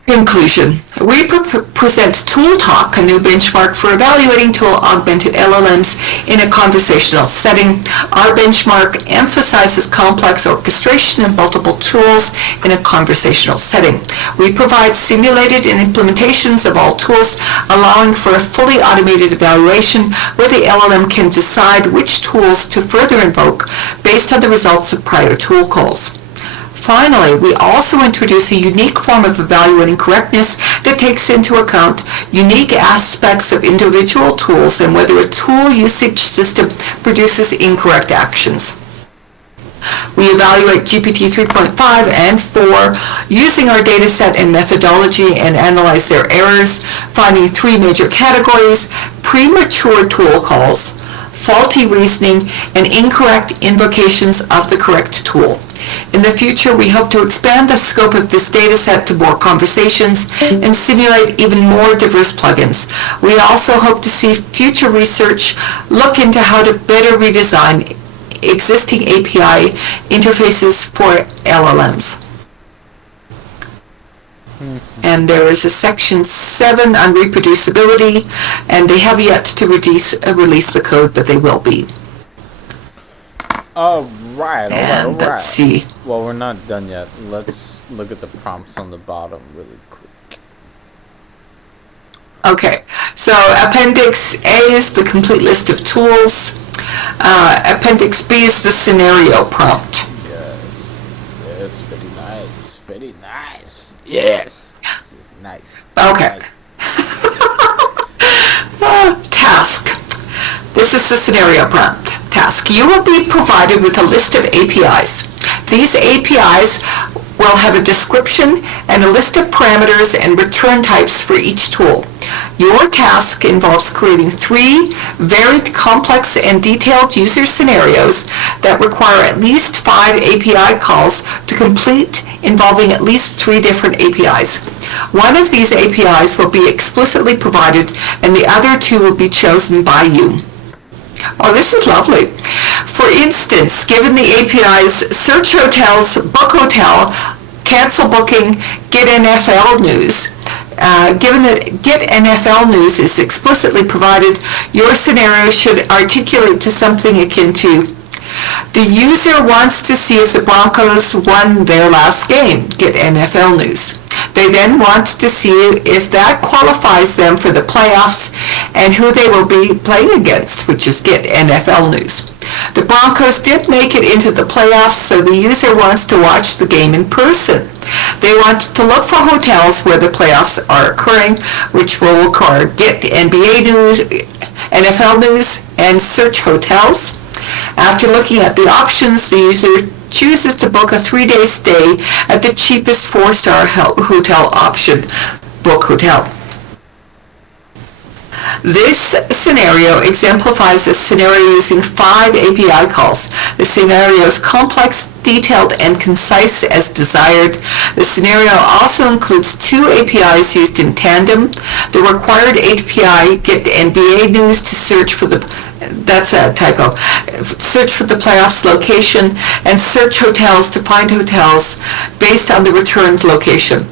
Conclusion. We present ToolTalk, a new benchmark for evaluating tool-augmented LLMs in a conversational setting. Our benchmark emphasizes complex orchestration of multiple tools in a conversational setting. We provide simulated implementations of all tools, allowing for a fully automated evaluation where the LLM can decide which tools to further invoke based on the results of prior tool calls. Finally, we also introduce a unique form of evaluating correctness that takes into account unique aspects of individual tools and whether a tool usage system produces incorrect actions. We evaluate GPT-3.5 and 4 using our dataset and methodology and analyze their errors, finding three major categories: premature tool calls, faulty reasoning, and incorrect invocations of the correct tool. In the future, we hope to expand the scope of this dataset to more conversations and simulate even more diverse plugins. We also hope to see future research look into how to better redesign existing API interfaces for LLMs. And there is a section 7 on reproducibility, and they have yet to release the code, but they will be. All right. Let's see. Well, we're not done yet. Let's look at the prompts on the bottom really quick. Okay, so Appendix A is the complete list of tools. Appendix B is the scenario prompt. Yes, very nice. Very nice. Yes, this is nice. Okay. Task. This is the scenario prompt. Task. You will be provided with a list of APIs. These APIs will have a description and a list of parameters and return types for each tool. Your task involves creating 3 very complex and detailed user scenarios that require at least 5 API calls to complete, involving at least 3 different APIs. One of these APIs will be explicitly provided, and the other 2 will be chosen by you. Oh, this is lovely. For instance, given the APIs search hotels, book hotel, cancel booking, get NFL news, given that get NFL news is explicitly provided, your scenario should articulate to something akin to: the user wants to see if the Broncos won their last game, get NFL news. They then want to see if that qualifies them for the playoffs and who they will be playing against, which is get NFL news. The Broncos did make it into the playoffs, so the user wants to watch the game in person. They want to look for hotels where the playoffs are occurring, which will require get NBA news, NFL news, and search hotels. After looking at the options, the user chooses to book a 3-day stay at the cheapest 4-star hotel option, book hotel. This scenario exemplifies a scenario using 5 API calls. The scenario is complex, detailed, and concise as desired. The scenario also includes 2 APIs used in tandem. The required API, get NBA news to search for the that's a typo. Search for the playoffs location, and search hotels to find hotels based on the returned location.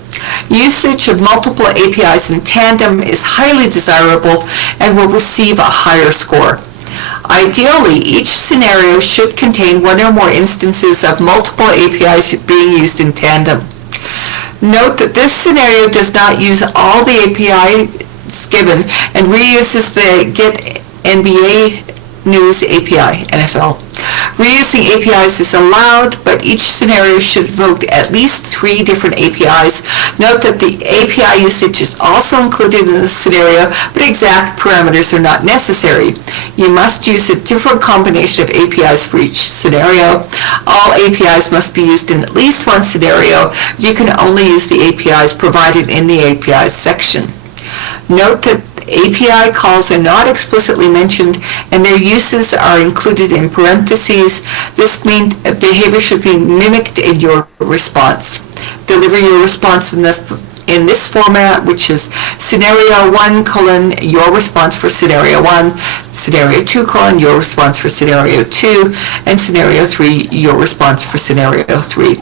Usage of multiple APIs in tandem is highly desirable and will receive a higher score. Ideally, each scenario should contain 1 or more instances of multiple APIs being used in tandem. Note that this scenario does not use all the APIs given and reuses the get NBA news API, NFL. Reusing APIs is allowed, but each scenario should invoke at least 3 different APIs. Note that the API usage is also included in the scenario, but exact parameters are not necessary. You must use a different combination of APIs for each scenario. All APIs must be used in at least one scenario. You can only use the APIs provided in the APIs section. Note that API calls are not explicitly mentioned and their uses are included in parentheses. This means behavior should be mimicked in your response. Deliver your response in this format, which is scenario 1, your response for scenario 1, scenario 2, your response for scenario 2, and scenario 3, your response for scenario 3.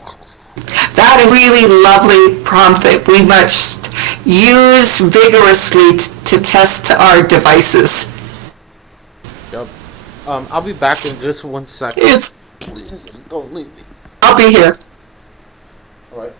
That is a really lovely prompt that we must use vigorously to test our devices. Yep. I'll be back in just 1 second. Please don't leave me. I'll be here. All right.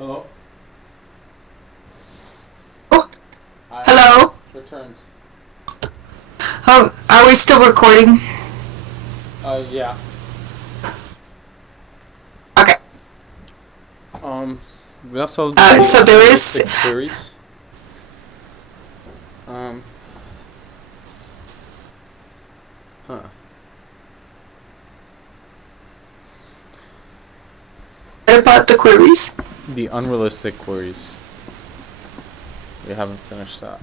Hello? Oh, hello? Returns. Oh, are we still recording? Yeah. Okay. We also so there is queries. What about the queries? The unrealistic queries. We haven't finished that.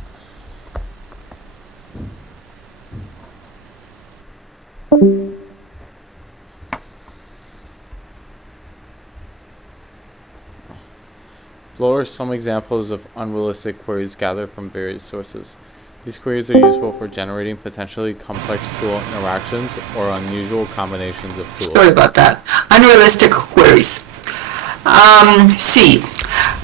Below are some examples of unrealistic queries gathered from various sources. These queries are useful for generating potentially complex tool interactions or unusual combinations of tools. Sorry about that. Unrealistic queries. C.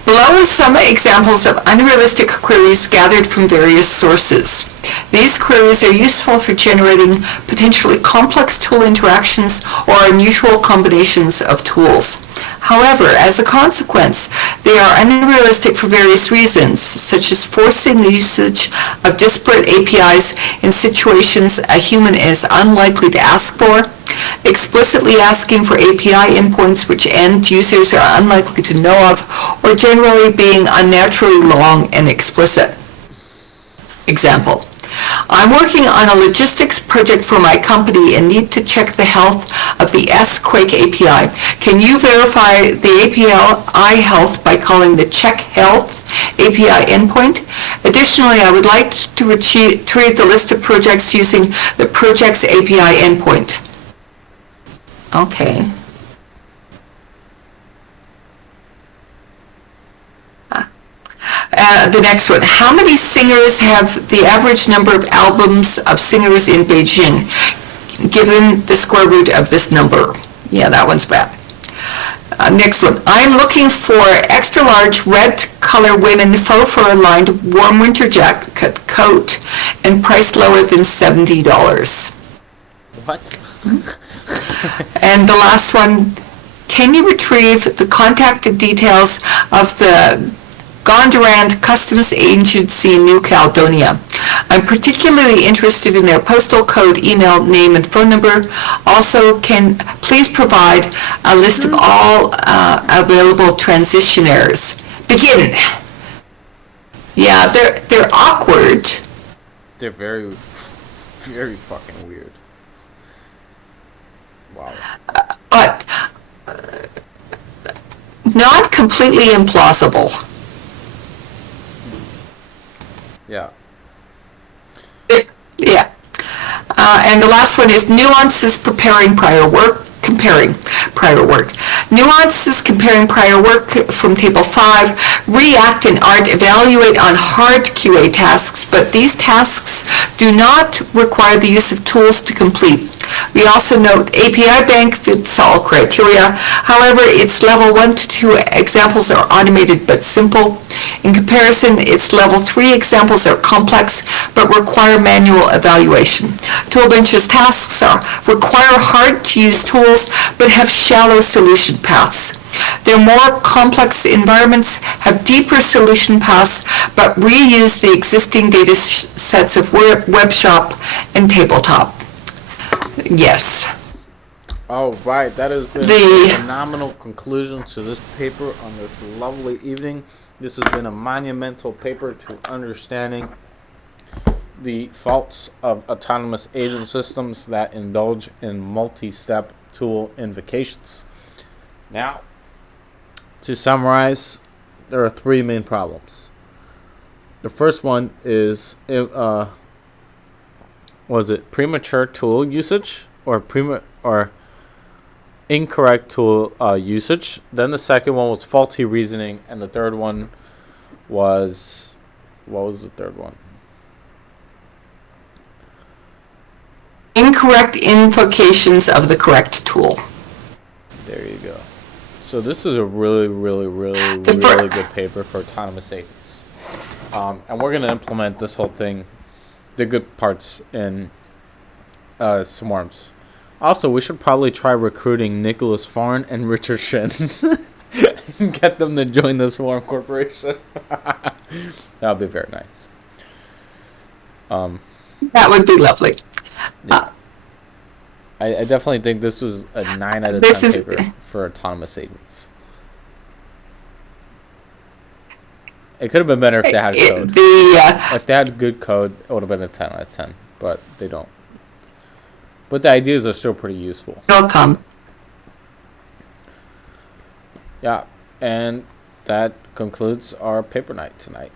Below are some examples of unrealistic queries gathered from various sources. These queries are useful for generating potentially complex tool interactions or unusual combinations of tools. However, as a consequence, they are unrealistic for various reasons, such as forcing the usage of disparate APIs in situations a human is unlikely to ask for, explicitly asking for API endpoints which end users are unlikely to know of, or generally being unnaturally long and explicit. Example. I'm working on a logistics project for my company and need to check the health of the S-Quake API. Can you verify the API health by calling the check health API endpoint? Additionally, I would like to retrieve the list of projects using the project's API endpoint. Okay. The next one, how many singers have the average number of albums of singers in Beijing, given the square root of this number? Yeah, that one's bad. Next one, I'm looking for extra large red color women faux fur lined warm winter jacket coat and priced lower than $70. What? And the last one, can you retrieve the contact details of the Gondarand Customs Agency in New Caledonia? I'm particularly interested in their postal code, email, name, and phone number. Also, can please provide a list of all available transitioners. Begin. Yeah, they're awkward. They're very, very fucking weird. Wow. But not completely implausible. Yeah. Yeah. And the last one is nuances comparing prior work. Nuances comparing prior work from Table 5. React and Art evaluate on hard QA tasks, but these tasks do not require the use of tools to complete. We also note API Bank fits all criteria. However, its level 1 to 2 examples are automated but simple. In comparison, its level 3 examples are complex but require manual evaluation. Toolbench's tasks require hard-to-use tools but have shallow solution paths. Their more complex environments have deeper solution paths but reuse the existing data sets of WebShop and Tabletop. Yes. All right, that has been a phenomenal conclusion to this paper on this lovely evening. This has been a monumental paper to understanding the faults of autonomous agent systems that indulge in multi-step tool invocations. Now, to summarize, there are three main problems. The first one is was it premature tool usage or incorrect tool usage? Then the second one was faulty reasoning, and the third one was, what was the third one? Incorrect invocations of the correct tool. There you go. So this is a really good paper for autonomous agents. And we're going to implement this whole thing, the good parts, in swarms. Also, we should probably try recruiting Nicholas Farn and Richard Shin and get them to join the Swarm Corporation. That would be very nice. That would be lovely. Yeah. I definitely think this was a 9 out of 10 paper for autonomous agents. It could have been better if they had code. If they had good code, it would have been a 10 out of 10, but they don't. But the ideas are still pretty useful. Welcome. Yeah, and that concludes our paper night tonight.